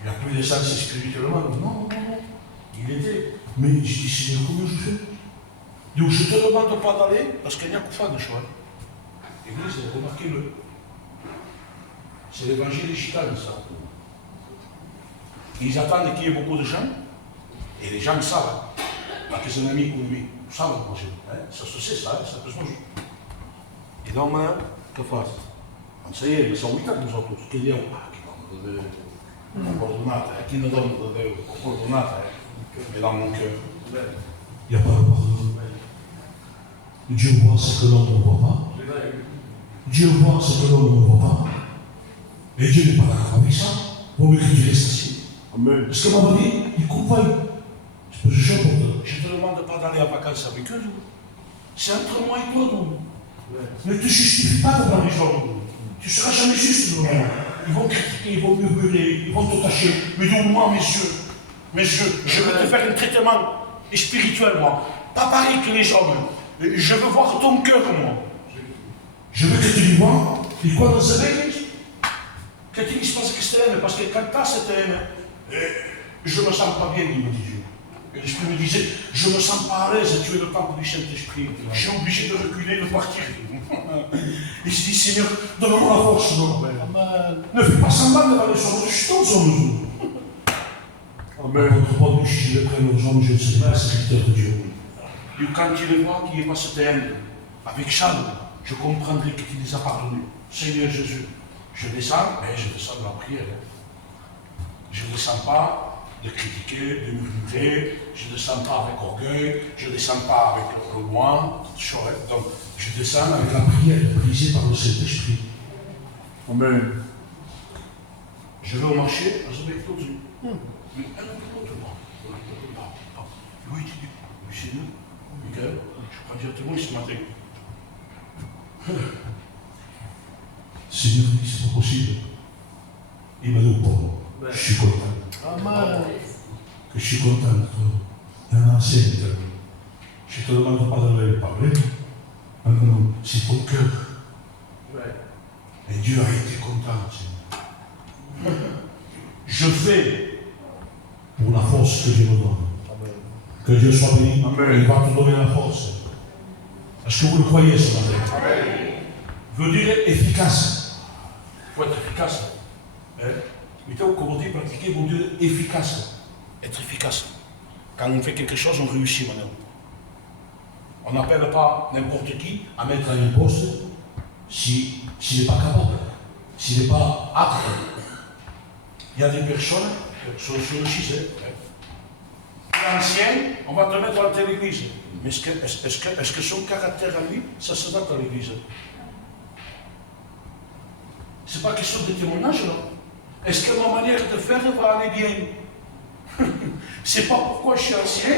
il n'a plus d'essence spirituellement. Non. Il était. Mais je dis Seigneur, comment je fais? Donc je ne te demande pas d'aller, parce qu'il n'y a que ça de choix. L'église, remarquez-le. C'est l'évangile des gitanes, ça. Ils attendent qu'il y ait beaucoup de gens, et les gens savent. Pas que c'est un ami ou lui. Ça, ça se sait, ça peut se manger. Et donc, que fasse? Ça y est, ils sont 8 ans, nous autres. Che Dio, chi non pardonate, chi non donne da Dio, pardonate, mais dans mon cœur. Il n'y a pas de pardon. Dieu voit ce que l'on ne voit pas. Dieu voit ce que l'on ne voit pas. Et Dieu n'est pas d'accord avec ça. Pour mieux que tu restes assis. Amen. Parce que maman dit, il coupe pas. Je te demande pas d'aller en vacances avec eux. C'est entre moi et toi, donc. Ne te justifie pas devant les gens. Tu ne seras jamais juste devant moi. Ils vont critiquer, ils vont murmurer, ils vont te tâcher. Mais donc moi, messieurs, je veux te faire un traitement spirituel, moi. Pas pareil que les hommes. Je veux voir ton cœur, moi. Je veux que tu lui vois. Et quoi dans cette église? Que tu dises pas que c'est haine, parce que quand tu as cette haine, je ne me sens pas bien, il me dit Dieu. Et l'Esprit me disait, je ne me sens pas à l'aise, tu es le temple du Saint-Esprit. Je suis obligé de reculer, de partir. Et je dis, Seigneur, donne-moi la force. Non. Ne fais pas semblant devant les hommes, je suis dans son Amen. Votre bonne bouche, je le prends aux hommes, je ne serai pas serviteur de Dieu. Et quand tu le vois qu'il n'y ait pas cette haine, avec Charles, je comprendrai que tu les as pardonnés. Seigneur Jésus, je descends, mais je descends de la prière. Je ne descends pas de critiquer, de murmurer, je ne descends pas avec orgueil, je ne descends pas avec le loin, donc je descends avec la prière brisée par le Saint-Esprit. Amen. Je vais au marché, je vais exploser. Mais un autre moi. Oui, tu dis, Seigneur, Michael, je prends directement ce matin. Seigneur, c'est pas possible. Il m'a dit bon, je suis content. Amen. Que je suis content d'être un ancien. Je ne te demande pas de le parler. Non, c'est ton cœur. Et Dieu a été content. Je fais pour la force que Dieu me donne. Que Dieu soit béni. Il va te donner la force. Est-ce que vous le croyez ce matin? Veut dire efficace. Il faut être efficace. Mais comme on dit, pratiquer veut dire efficace. Être efficace. Quand on fait quelque chose, on réussit maintenant. On n'appelle pas n'importe qui à mettre à un poste s'il n'est pas capable, s'il n'est pas apte. Il y a des personnes qui sont sur le chiset. L'ancien, on va te mettre dans telle église. Mais est-ce que son caractère à lui, ça se note à l'église? C'est pas question de témoignage, non? Est-ce que ma manière de faire va aller bien? C'est pas pourquoi je suis ancien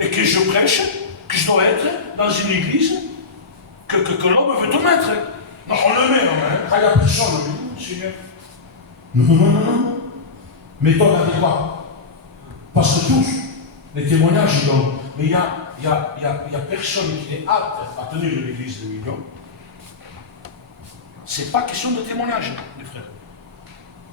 et que je prêche que je dois être dans une église que l'homme veut tout mettre. Non, on le met, hein? Quand il n'y a personne, on le Seigneur. Non. Mettons l'adéquat. Parce que tous, les témoignages, non. Mais il y a personne qui est apte à tenir l'église de millions. C'est pas question de témoignage, mes frères.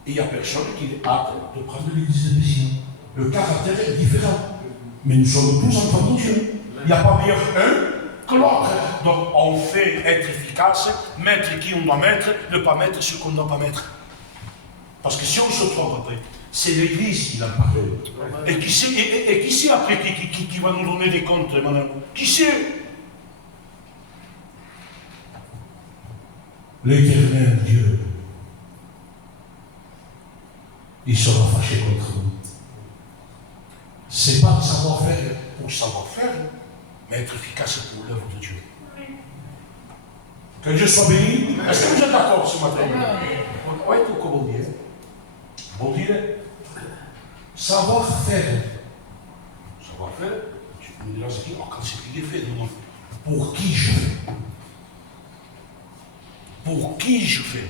Et il n'y a personne qui est apte de prendre l'église de Messie. Le caractère est différent. Mais nous sommes tous enfants de Dieu. Il n'y a pas meilleur un que l'autre. Donc on fait être efficace, mettre qui on doit mettre, ne pas mettre ce qu'on ne doit pas mettre. Parce que si on se trompe après, c'est l'église qui l'a parlé. Et qui sait après qui va nous donner des comptes, madame? Qui sait? L'Éternel Dieu, il sera fâché contre nous. C'est pas savoir-faire pour savoir-faire, mais être efficace pour l'œuvre de Dieu. Que Dieu soit béni. Est-ce que vous êtes d'accord ce matin? Oui, tout comme on dit. On dit savoir-faire. Savoir-faire, tu me diras, c'est qui? Quand c'est qu'il est fait, non. Pour qui je fais? Pour qui je fais?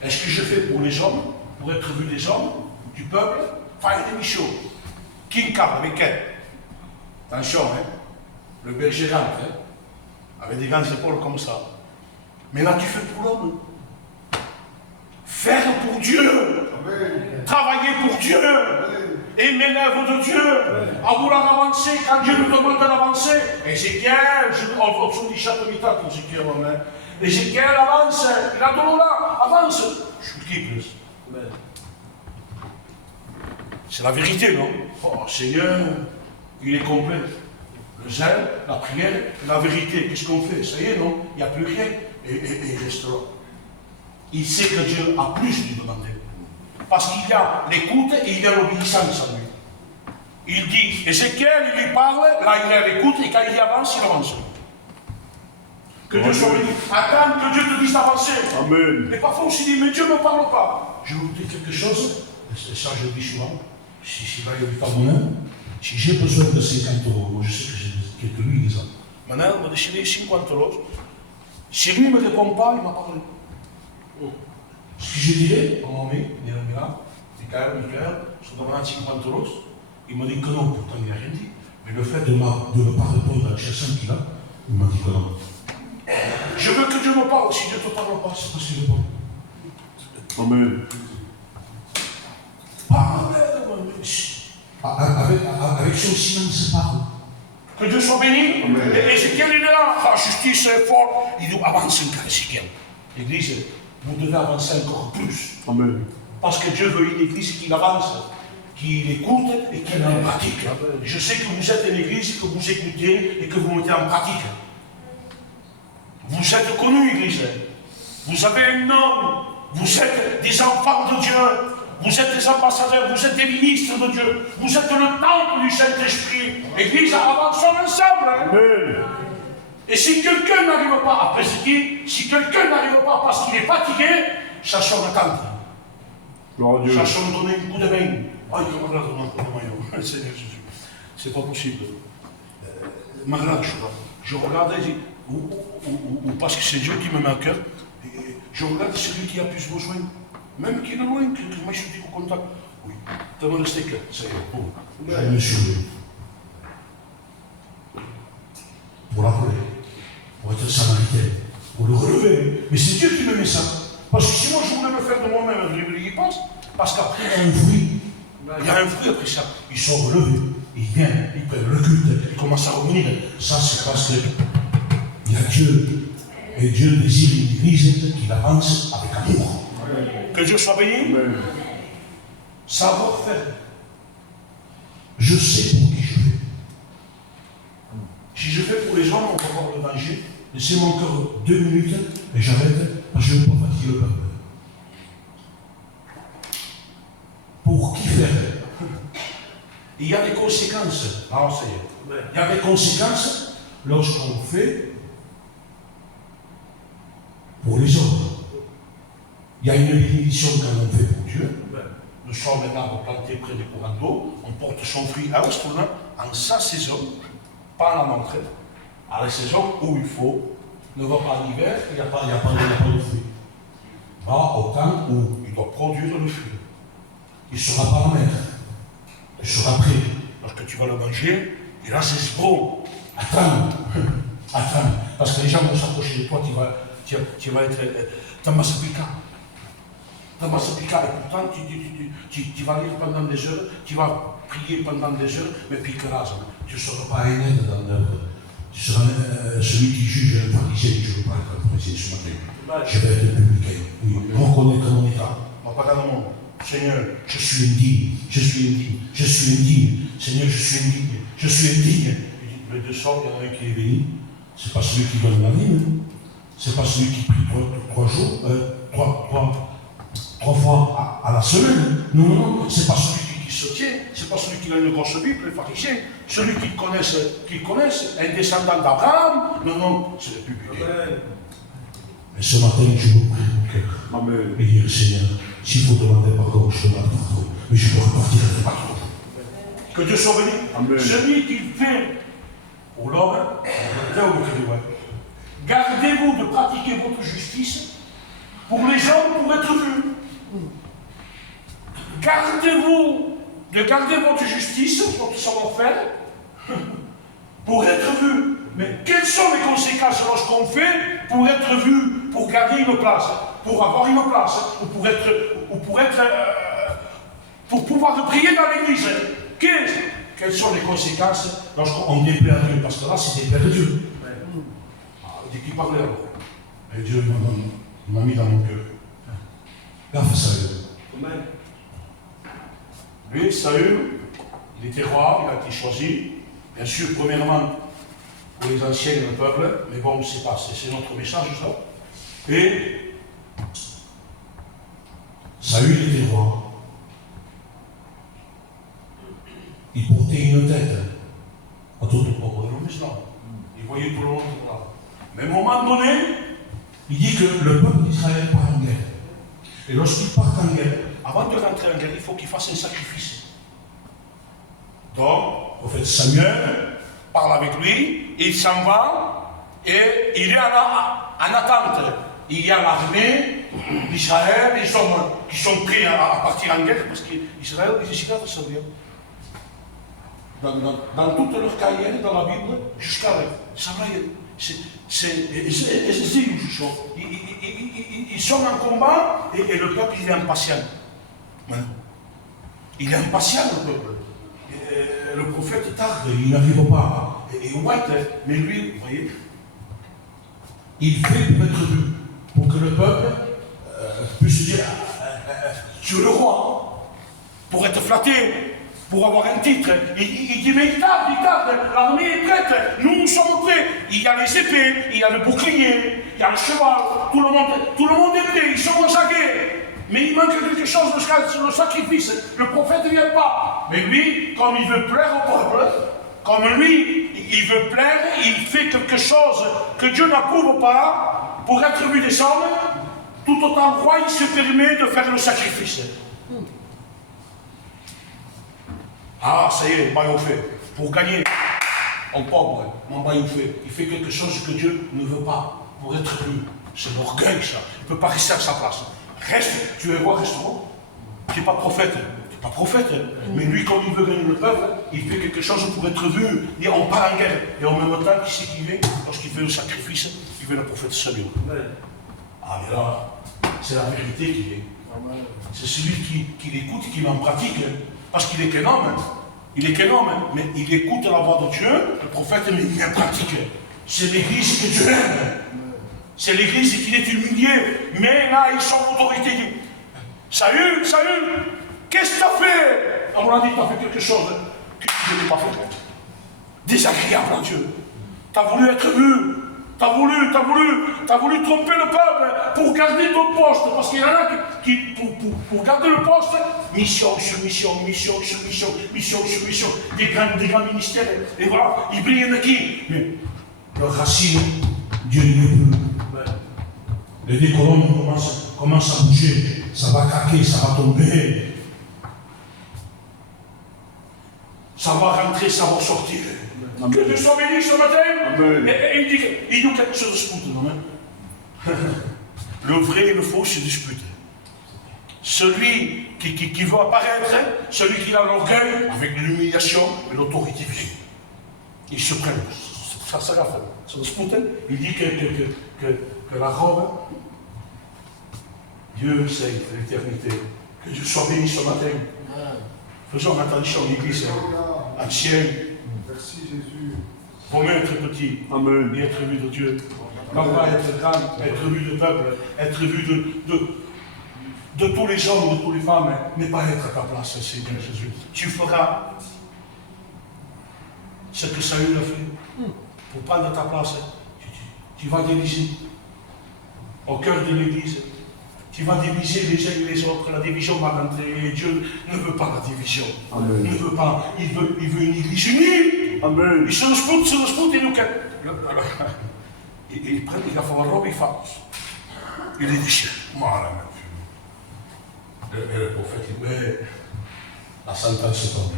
Est-ce que je fais pour les hommes, pour être vu des hommes, du peuple? Enfin, une émission. Qui incarne avec elle? Attention, hein? Le berger rentre, hein? Avec des grandes épaules comme ça. Mais là, tu fais pour l'homme. Faire pour Dieu. Amen. Travailler pour Dieu. Amen. Aimer l'œuvre de Dieu. À vouloir avancer quand Dieu nous demande d'avancer. Ézéchiel, on dit chapitre pour Ézéchiel, hein? Ézéchiel avance, il a de l'eau là, avance. Je suis qui plus? C'est la vérité, non? Oh Seigneur, il est complet. Le zèle, la prière, la vérité. Qu'est-ce qu'on fait? Ça y est, non? Il n'y a plus rien. Et il reste là. Il sait que Dieu a plus lui demander. Parce qu'il y a l'écoute et il y a l'obéissance à lui. Il dit, Ézéchiel, il lui parle, là il est à l'écoute et quand il avance, il avance. Que Dieu soit béni. Attends que Dieu te dise d'avancer. Amen. Mais parfois on se dit, mais Dieu ne me parle pas. Je vais vous dire quelque chose, et ça je le dis souvent, si là il y a du temps mon si j'ai besoin de 50 €, moi je sais que lui, les Maintenant, on m'a déchiré 50 euros. Si lui ne me répond pas, il m'a parlé. Ce que je dirais, mon ami, Michael, je te demande 50 euros. Il m'a dit que non, pourtant il n'a rien dit. Mais le fait de ne pas répondre à la question qu'il a, il m'a dit que non. Je veux que Dieu me parle. Si Dieu ne te parle pas, c'est parce qu'il répond. Amen. Parle avec son silence, parle. Que Dieu soit béni. Et Ézéchiel, il est là. La justice est forte. Il doit avancer encore, Ézéchiel. L'église, vous devez avancer encore plus. Amen. Parce que Dieu veut une église qui avance, qui écoute et qui met en pratique. Je sais que vous êtes une église, que vous écoutez et que vous mettez en pratique. Vous êtes connus, église. Vous avez un nom. Vous êtes des enfants de Dieu. Vous êtes des ambassadeurs. Vous êtes des ministres de Dieu. Vous êtes le temple du Saint-Esprit. Église, avançons ensemble. Hein? Amen. Et si quelqu'un n'arrive pas, après ce qui, si quelqu'un n'arrive pas parce qu'il est fatigué, cherchons l'attente. Gloire à Dieu. Cherchons de donner un coup de main. Ah, il me regarde dans le maillot. Seigneur Jésus. C'est pas possible. Me regarde, je regarde et ou parce que c'est Dieu qui me met à cœur. Je regarde celui qui a plus besoin. Même qui est loin, que moi je suis au contact. Oui, tu me restes que ça y est. Bon. Je me suis levé. Pour l'appeler. Pour être samaritain. Pour le relever. Mais c'est Dieu qui me met ça. Parce que sinon je voulais me faire de moi-même un dribble qui passe. Parce qu'après il y a un fruit. Il y a un fruit après ça. Ils sont relevés. Ils viennent. Ils prennent le culte. Ils commencent à revenir. Ça c'est parce que il y a Dieu. Et Dieu désire une église qui avance avec amour. Que Dieu soit béni. Amen. Savoir faire. Je sais pour qui je fais. Si je fais pour les gens, on va voir le danger. Laissez-moi encore 2 minutes et j'arrête parce que je ne veux pas fatiguer le peuple. Pour qui faire? Il y a des conséquences. Ah, ça y est. Il y a des conséquences lorsqu'on fait pour les autres. Il y a une bénédiction quand on fait pour Dieu. Nous sommes un arbre planté près des courants d'eau. On porte son fruit à l'instrument en sa saison, pas à la rentrée. À la saison où il faut. Ne va pas l'hiver, il n'y a pas de fruit. Va au temps où il doit produire le fruit. Il ne sera pas la mer. Il sera prêt. Lorsque tu vas le manger, et là c'est bon. Attends. Attends. Parce que les gens vont s'approcher de toi, tu vas être Tamasapika. Tamasapika. Et pourtant, tu vas lire pendant des heures, tu vas prier pendant des heures, mais puis que là, tu ne seras pas un aide dans l'œuvre. Tu seras celui qui juge un pharisien. Je ne veux pas être un pharisien ce matin. Je vais être un publicain. Oui, reconnaître mon état. Ma parole au monde. Seigneur, je suis indigne. Je suis indigne. Je suis indigne. Seigneur, je suis indigne. Je suis indigne. Le deux sorts, il y en a un qui est béni. C'est pas celui qui donne la vie. C'est pas celui qui prie 3 jours, 3 fois à la semaine. Non, non, non. C'est pas celui qui se tient. C'est pas celui qui a une grosse Bible, le pharisien. Celui qu'ils connaissent, un descendant d'Abraham. Non, non, c'est le public. Mais ce matin, je vous prie mon cœur. Amen. Et dire, Seigneur, s'il faut demander pardon, je demande pardon. Mais je dois repartir avec pardon. Que Dieu soit béni. Amen. Celui qui fait pour l'homme, gardez-vous de pratiquer votre justice pour les gens, pour être vus. Gardez-vous de garder votre justice, votre savoir-faire, pour être vu. Mais quelles sont les conséquences lorsqu'on fait pour être vu, pour garder une place, pour avoir une place, ou pour pouvoir prier dans l'église? Quelles sont les conséquences lorsqu'on déplaît à Dieu? Parce que là, c'est déplaire à Dieu. Il dit qui parlait alors. Et Dieu m'a mis dans mon cœur. Garde Saül. Lui, Saül, il était roi, il a été choisi. Bien sûr, premièrement, pour les anciens et le peuple, mais bon, c'est pas, c'est notre message, ça. Et Saül était roi. Il portait une tête à tout le peuple de l'Islam. Il voyait tout le monde là. Mais à un moment donné, il dit que le peuple d'Israël part en guerre. Et lorsqu'il part en guerre, avant de rentrer en guerre, il faut qu'il fasse un sacrifice. Donc, le prophète Samuel parle avec lui, il s'en va, et il est en attente. Il y a l'armée d'Israël, les hommes qui sont prêts à partir en guerre, parce qu'Israël, les esclaves, ça veut dire. Dans toute leur carrière, dans la Bible, jusqu'à ça va, ils sont en combat et le peuple il est impatient. Il est impatient le peuple. Le prophète tarde, il n'arrive pas. Et White, mais lui, vous voyez, il fait pour être vu, pour que le peuple puisse dire tu es le roi, pour être flatté. Pour avoir un titre, il dit mais il tarde, l'armée est prête, nous sommes prêts. Il y a les épées, il y a le bouclier, il y a le cheval, tout le monde est prêt, ils sont en guerre. Mais il manque quelque chose, le sacrifice. Le prophète ne vient pas. Mais lui, comme il veut plaire au peuple, comme lui, il veut plaire, il fait quelque chose que Dieu n'approuve pas pour être vu des hommes. Tout autant roi, il se permet de faire le sacrifice. Ah, ça y est, Baïou fait. Pour gagner au pauvre, mon Baïou fait. Il fait quelque chose que Dieu ne veut pas. Pour être vu. C'est l'orgueil, ça. Il ne peut pas rester à sa place. Reste, tu es roi, restaurant. Tu n'es pas prophète. Tu n'es pas prophète. Mais lui, comme il veut gagner le peuple, il fait quelque chose pour être vu. Et on part en guerre. Et en même temps, qui c'est qui vient? Lorsqu'il fait le sacrifice, il veut le prophète Samuel. Ah, mais là, c'est la vérité qui vient. C'est celui qui l'écoute, qui en pratique. Parce qu'il est qu'un homme, mais il écoute la voix de Dieu, le prophète, mais il en pratique. C'est l'église que Dieu aime. C'est l'église qui est humiliée, mais là, ils sont en autorité. Il dit, Saül, qu'est-ce que tu as fait? On l'a dit, tu as fait quelque chose que tu n'avais pas fait. Désagréable à Dieu. Tu as voulu être vu. Tu as voulu tromper le peuple pour garder ton poste. Parce qu'il y en a qui pour garder le poste, mission sur mission. Des grands ministères. Et voilà, ils brillent de qui? Mais leur racine, Dieu ne veut plus. Et dès que l'homme commence à bouger, ça va craquer, ça va tomber. Ça va rentrer, ça va sortir. Amen. Que Dieu soit béni ce matin. Amen. Et il nous quelque chose de dispute, non? Le vrai et le faux se disputent. Celui qui veut apparaître, celui qui a l'orgueil, avec l'humiliation et l'autorité vient. Ils se prennent. Ça la fin. Se dispute. Il dit que la robe, Dieu sait l'éternité. Que Dieu soit béni ce matin. Faisons attention à l'église ancienne. Merci Jésus. Vaut mieux être petit et être vu de Dieu. Non pas être grand, être vu de peuple, être vu de tous les hommes, de toutes les femmes, mais pas être à ta place, Seigneur Jésus. Tu feras ce que Saül a fait pour prendre ta place. Tu vas diriger au cœur de l'église. Tu vas diviser les uns et les autres. La division va rentrer. Et Dieu ne veut pas la division. Amen. Il ne veut pas. Il veut une église unie. Amen. Il se dispute, et nous. Il prend, il va faire la robe, il fait. Il est déchiré. Et le prophète dit, mais la sentence tombe.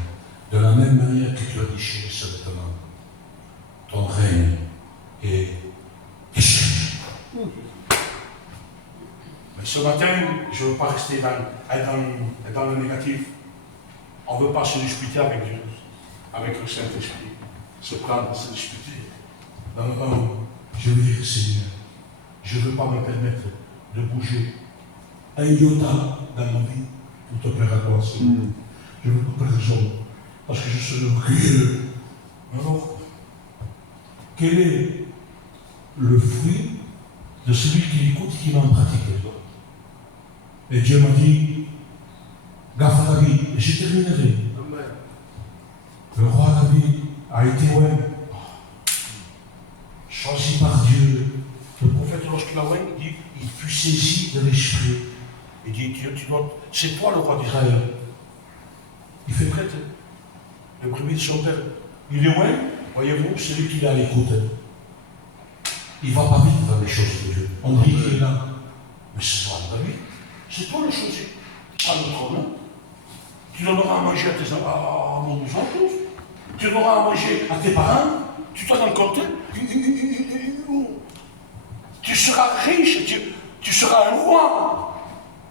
De la même manière que tu as déchiré ce vêtement, ton règne est déchiré. Mais ce matin, je ne veux pas rester dans le négatif. On ne veut pas se disputer avec Dieu, avec le Saint-Esprit. Se prendre, se disputer. Non, je veux dire, Seigneur, je ne veux pas me permettre de bouger un iota dans ma vie pour te plaire à toi, Seigneur. Je veux pas raison, parce que je suis orgueilleux. Alors, quel est le fruit de celui qui écoute et qui m'en pratique? Et Dieu m'a dit, gaffe à David, et je terminerai. Le roi David a été choisi par Dieu. Le prophète, lorsqu'il a il dit, il fut saisi de l'esprit. Il dit, Dieu, c'est toi le roi d'Israël. Il fait prêtre. Le premier de son père. Il est loin, voyez-vous, c'est lui qui est à l'écoute. Il ne va pas vite dans les choses de Dieu. On dit qu'il est là. Mais c'est toi, David. C'est toi le choisi. Prends le trône. Tu donneras à manger à tes enfants, tous. tu donneras à manger à tes parents, tu te rends compte, tu seras riche, tu seras un roi.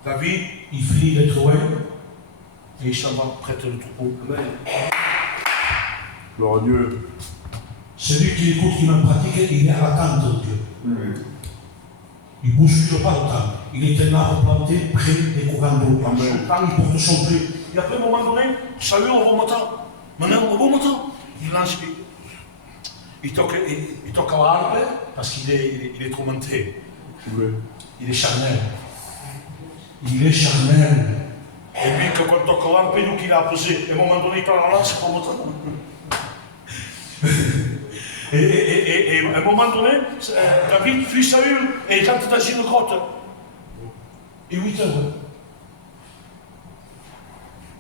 David, il finit d'être loin et il s'en va prêter le troupeau. Gloire à Dieu. Celui qui écoute, qui me pratique, il est à l'attente de Dieu. Il ne bouscule pas le temps. Il est un arbre planté près des courants d'eau. Son temps, il porte son fruit. Et après, à un moment donné, Saül, au bon matin. Maintenant, au bon matin, il lance. Il toque à l'arbre parce qu'il est tourmenté. Oui. Il est charnel. Il est charnel. Et puis, quand on toque à l'arbre, nous qu'il a posé. Et à un moment donné, il prend la lance pour matin. Et à un moment donné, David fuit Saül et il rentre dans une grotte. Et 8 heures.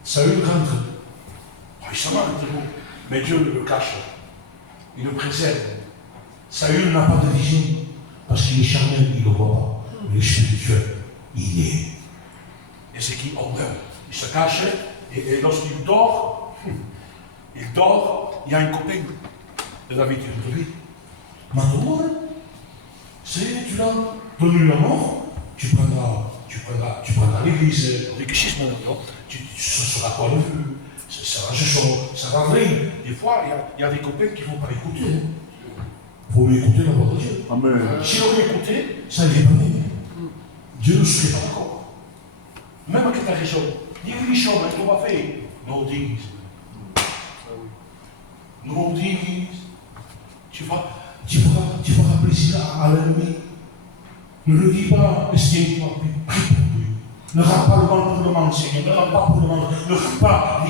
Saül rentre. Oh, il s'en va debout. Mais Dieu le cache. Il le préserve. Saül n'a pas de vision. Parce qu'il est charnel, il ne le voit pas. Mais il est spirituel. Il est. Et c'est qui horreur. Il se cache. Et lorsqu'il dort, il y a un copain. De David, Maintenant, tu l'as donné la mort, tu prendras l'église, le catéchisme, ce sera quoi le feu, ça va vrai. Des fois, il y a des copains qui ne vont pas écouter. Il faut m'écouter la voix de Dieu. Amen. Si on écouté, ça n'est pas né. Dieu ne serait pas d'accord. Même que tu as raison, dis-lui, tu vas faire. Non, dis. Non, dis. Tu feras plaisir à l'ennemi. Ne le dis pas, estime-toi, prie pour lui. Ne rends pas le mal pour le mal, Seigneur. Ne rends pas pour le mal. Ne rends pas.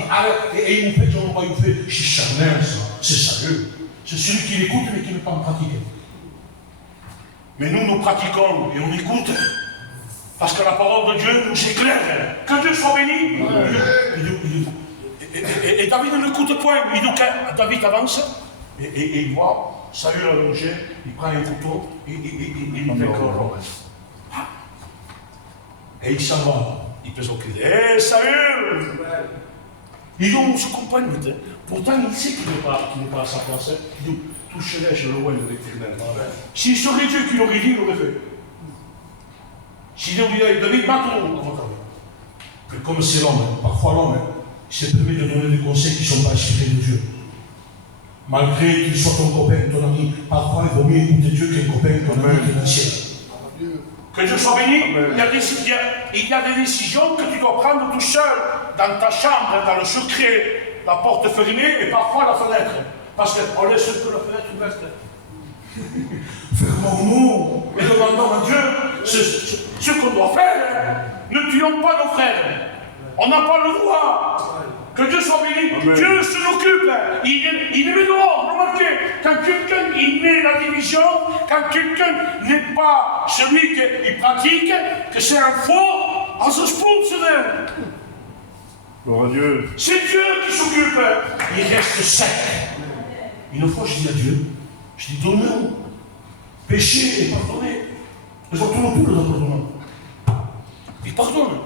Et il nous fait, il fait. C'est charnel, ça. C'est sérieux. C'est celui qui l'écoute, mais qui ne peut pas en pratiquer. Mais nous pratiquons et on écoute. Parce que la parole de Dieu nous éclaire. Que Dieu soit béni. Et David ne l'écoute point. David avance. Et il voit Saül allongé, il prend un couteau et il fait corps. Et il s'en va. Il peut s'en crier. Hé Saül! Il se compagne. Pourtant, il sait qu'il n'est pas à sa place. Il dit touche-les, je le vois de l'éternel. S'il serait Dieu qui l'aurait dit, il l'aurait fait. S'il aurait dit David, mate-le. Mais comme c'est l'homme, parfois l'homme, il se permet de donner des conseils qui ne sont pas inspirés de Dieu. Malgré qu'il soit ton copain, ton ami, parfois il vaut mieux écouter Dieu qu'un copain, ton ami, qu'un ancien. Que Dieu soit béni. Il y a des décisions que tu dois prendre tout seul, dans ta chambre, dans le secret, la porte fermée et parfois la fenêtre. Parce qu'on laisse que la fenêtre ouverte. Fermons-nous et demandons à Dieu ce qu'on doit faire. Ne tuons pas nos frères. On n'a pas le droit. Que Dieu soit béni. Amen. Dieu s'en occupe. Il met dehors. Remarquez, quand quelqu'un il met la division, quand quelqu'un n'est pas celui qui pratique, que c'est un faux, on se spousse d'eux. Gloire à Dieu. C'est Dieu qui s'occupe. Il reste sec. Une fois, je dis à Dieu, je dis, donne-nous. Péché et pardonné. Nous avons tout le pardonnement. Il pardonne.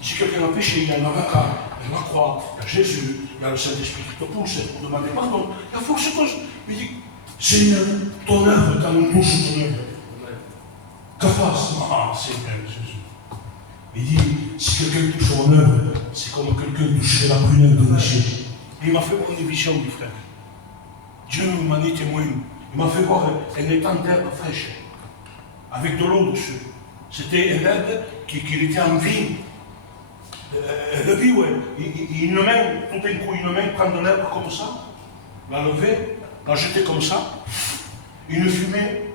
Si quelqu'un a péché, il y a un avocat, il y a la croix, il y a Jésus, il y a le Saint-Esprit qui te pousse pour demander pardon. Il y a force cause. Il dit, Seigneur, ton œuvre, quand on touche ton œuvre. Que fasse? Ah, Seigneur Jésus. Il dit, si quelqu'un touche mon œuvre, c'est comme quelqu'un toucherait la prunelle de Michel. Il m'a fait voir une vision, mes frères. Dieu m'en est témoin. Il m'a fait voir un étang d'herbe fraîche, avec de l'eau dessus. C'était un herbe qui était en vie. Le vie, ouais. Une main, tout d'un coup, une main prend de l'herbe comme ça, la lever, la jeter comme ça, une fumée,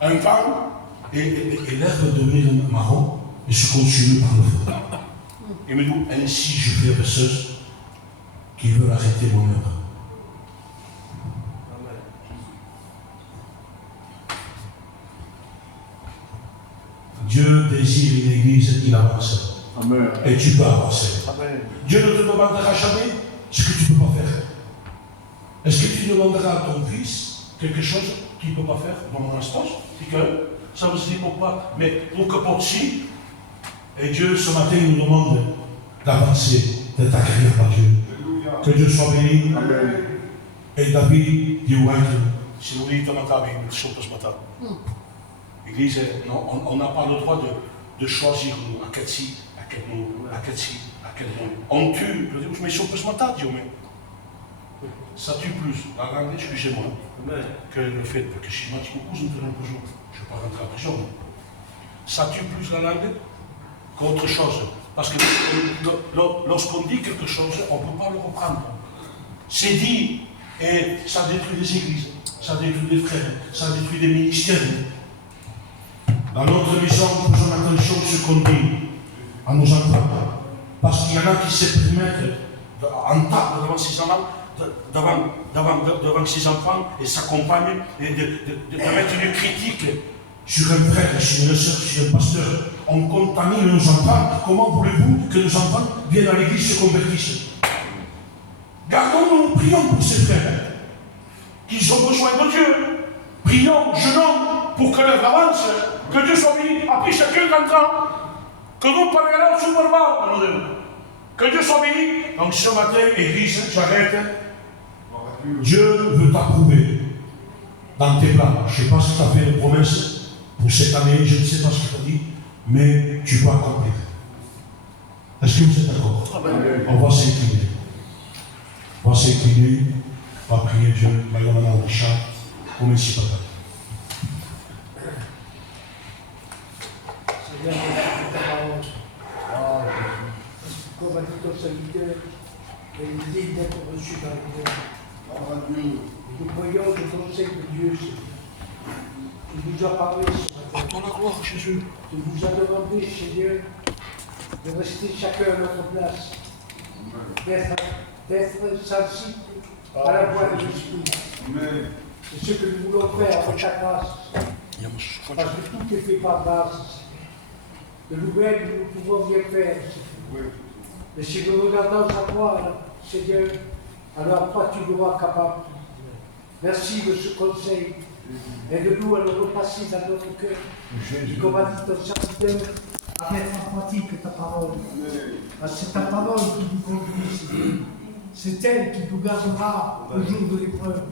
un vent, et l'herbe devient marron et se consume par le feu. Il me dit, ainsi je fais avec ceux qui veulent arrêter mon œuvre. Dieu désire une église qui avance. Amen. Et tu peux avancer. Amen. Dieu ne te demandera jamais ce que tu ne peux pas faire. Est-ce que tu demanderas à ton fils quelque chose qu'il ne peut pas faire dans mon instance? C'est que ça veut dire pourquoi? Mais pour que pour si, et Dieu ce matin nous demande d'avancer, d'être accueilli par Dieu. Que Dieu soit béni. Amen. Et David dit White, si vous dites il saute ce matin. L'église, on n'a pas le droit de choisir à quel si, à quel mot, à quel si, à quel mot. On tue, mais saute ce matin, Dieu, mais ça tue plus la langue, excusez-moi, que le fait que si je m'attire beaucoup, je ne peux pas prison. Je ne vais pas rentrer en prison. Ça tue plus la langue qu'autre chose. Parce que lorsqu'on dit quelque chose, on ne peut pas le reprendre. C'est dit, et ça détruit des églises, ça détruit des frères, ça détruit des ministères. Dans notre maison, nous faisons attention à ce qu'on dit à nos enfants. Parce qu'il y en a qui se permettent en table devant ses enfants, devant ses enfants et sa compagne, et de mettre une critique sur un frère, sur une soeur, sur un pasteur. On contamine nos enfants. Comment voulez-vous que nos enfants viennent à l'église et se convertissent? Gardons-nous, prions pour ces frères, qu'ils ont besoin de Dieu. Prions, jeûnons, pour que l'œuvre avance, que Dieu soit béni. Après chacun d'entre que nous parlerons sur le mal. Que Dieu soit béni. Donc ce matin, église, j'arrête. Dieu veut t'approuver dans tes plans. Je ne sais pas si tu as fait une promesse pour cette année, je ne sais pas ce que tu as dit, mais tu vas accomplir. Est-ce que vous êtes d'accord? On va s'incliner. On va s'incliner, on va prier Dieu. Maintenant, on chante. Come si parla? Seigneur, merci ta parole. Comme a dit ton serviteur, elle est digne d'être reçue dans le monde. Nous prions le conseil de Dieu, Seigneur. Tu nous as parlé ce matin. À toi la gloire, Jésus. Tu nous as demandé, Seigneur, de rester chacun à notre place, d'être sensible à la voix de l'Esprit. C'est ce que nous voulons faire avec ta grâce. Parce que tout est fait par grâce. De nous-mêmes, nous pouvons bien faire. Mais si nous regardons à toi, Seigneur, alors toi tu nous rends capable. Merci de ce conseil. Aide-nous à le repasser dans notre cœur. Et comme a dit ton serviteur, à mettre en pratique ta parole. Parce que c'est ta parole qui nous conduit, Seigneur. C'est elle qui nous gardera au jour de l'épreuve.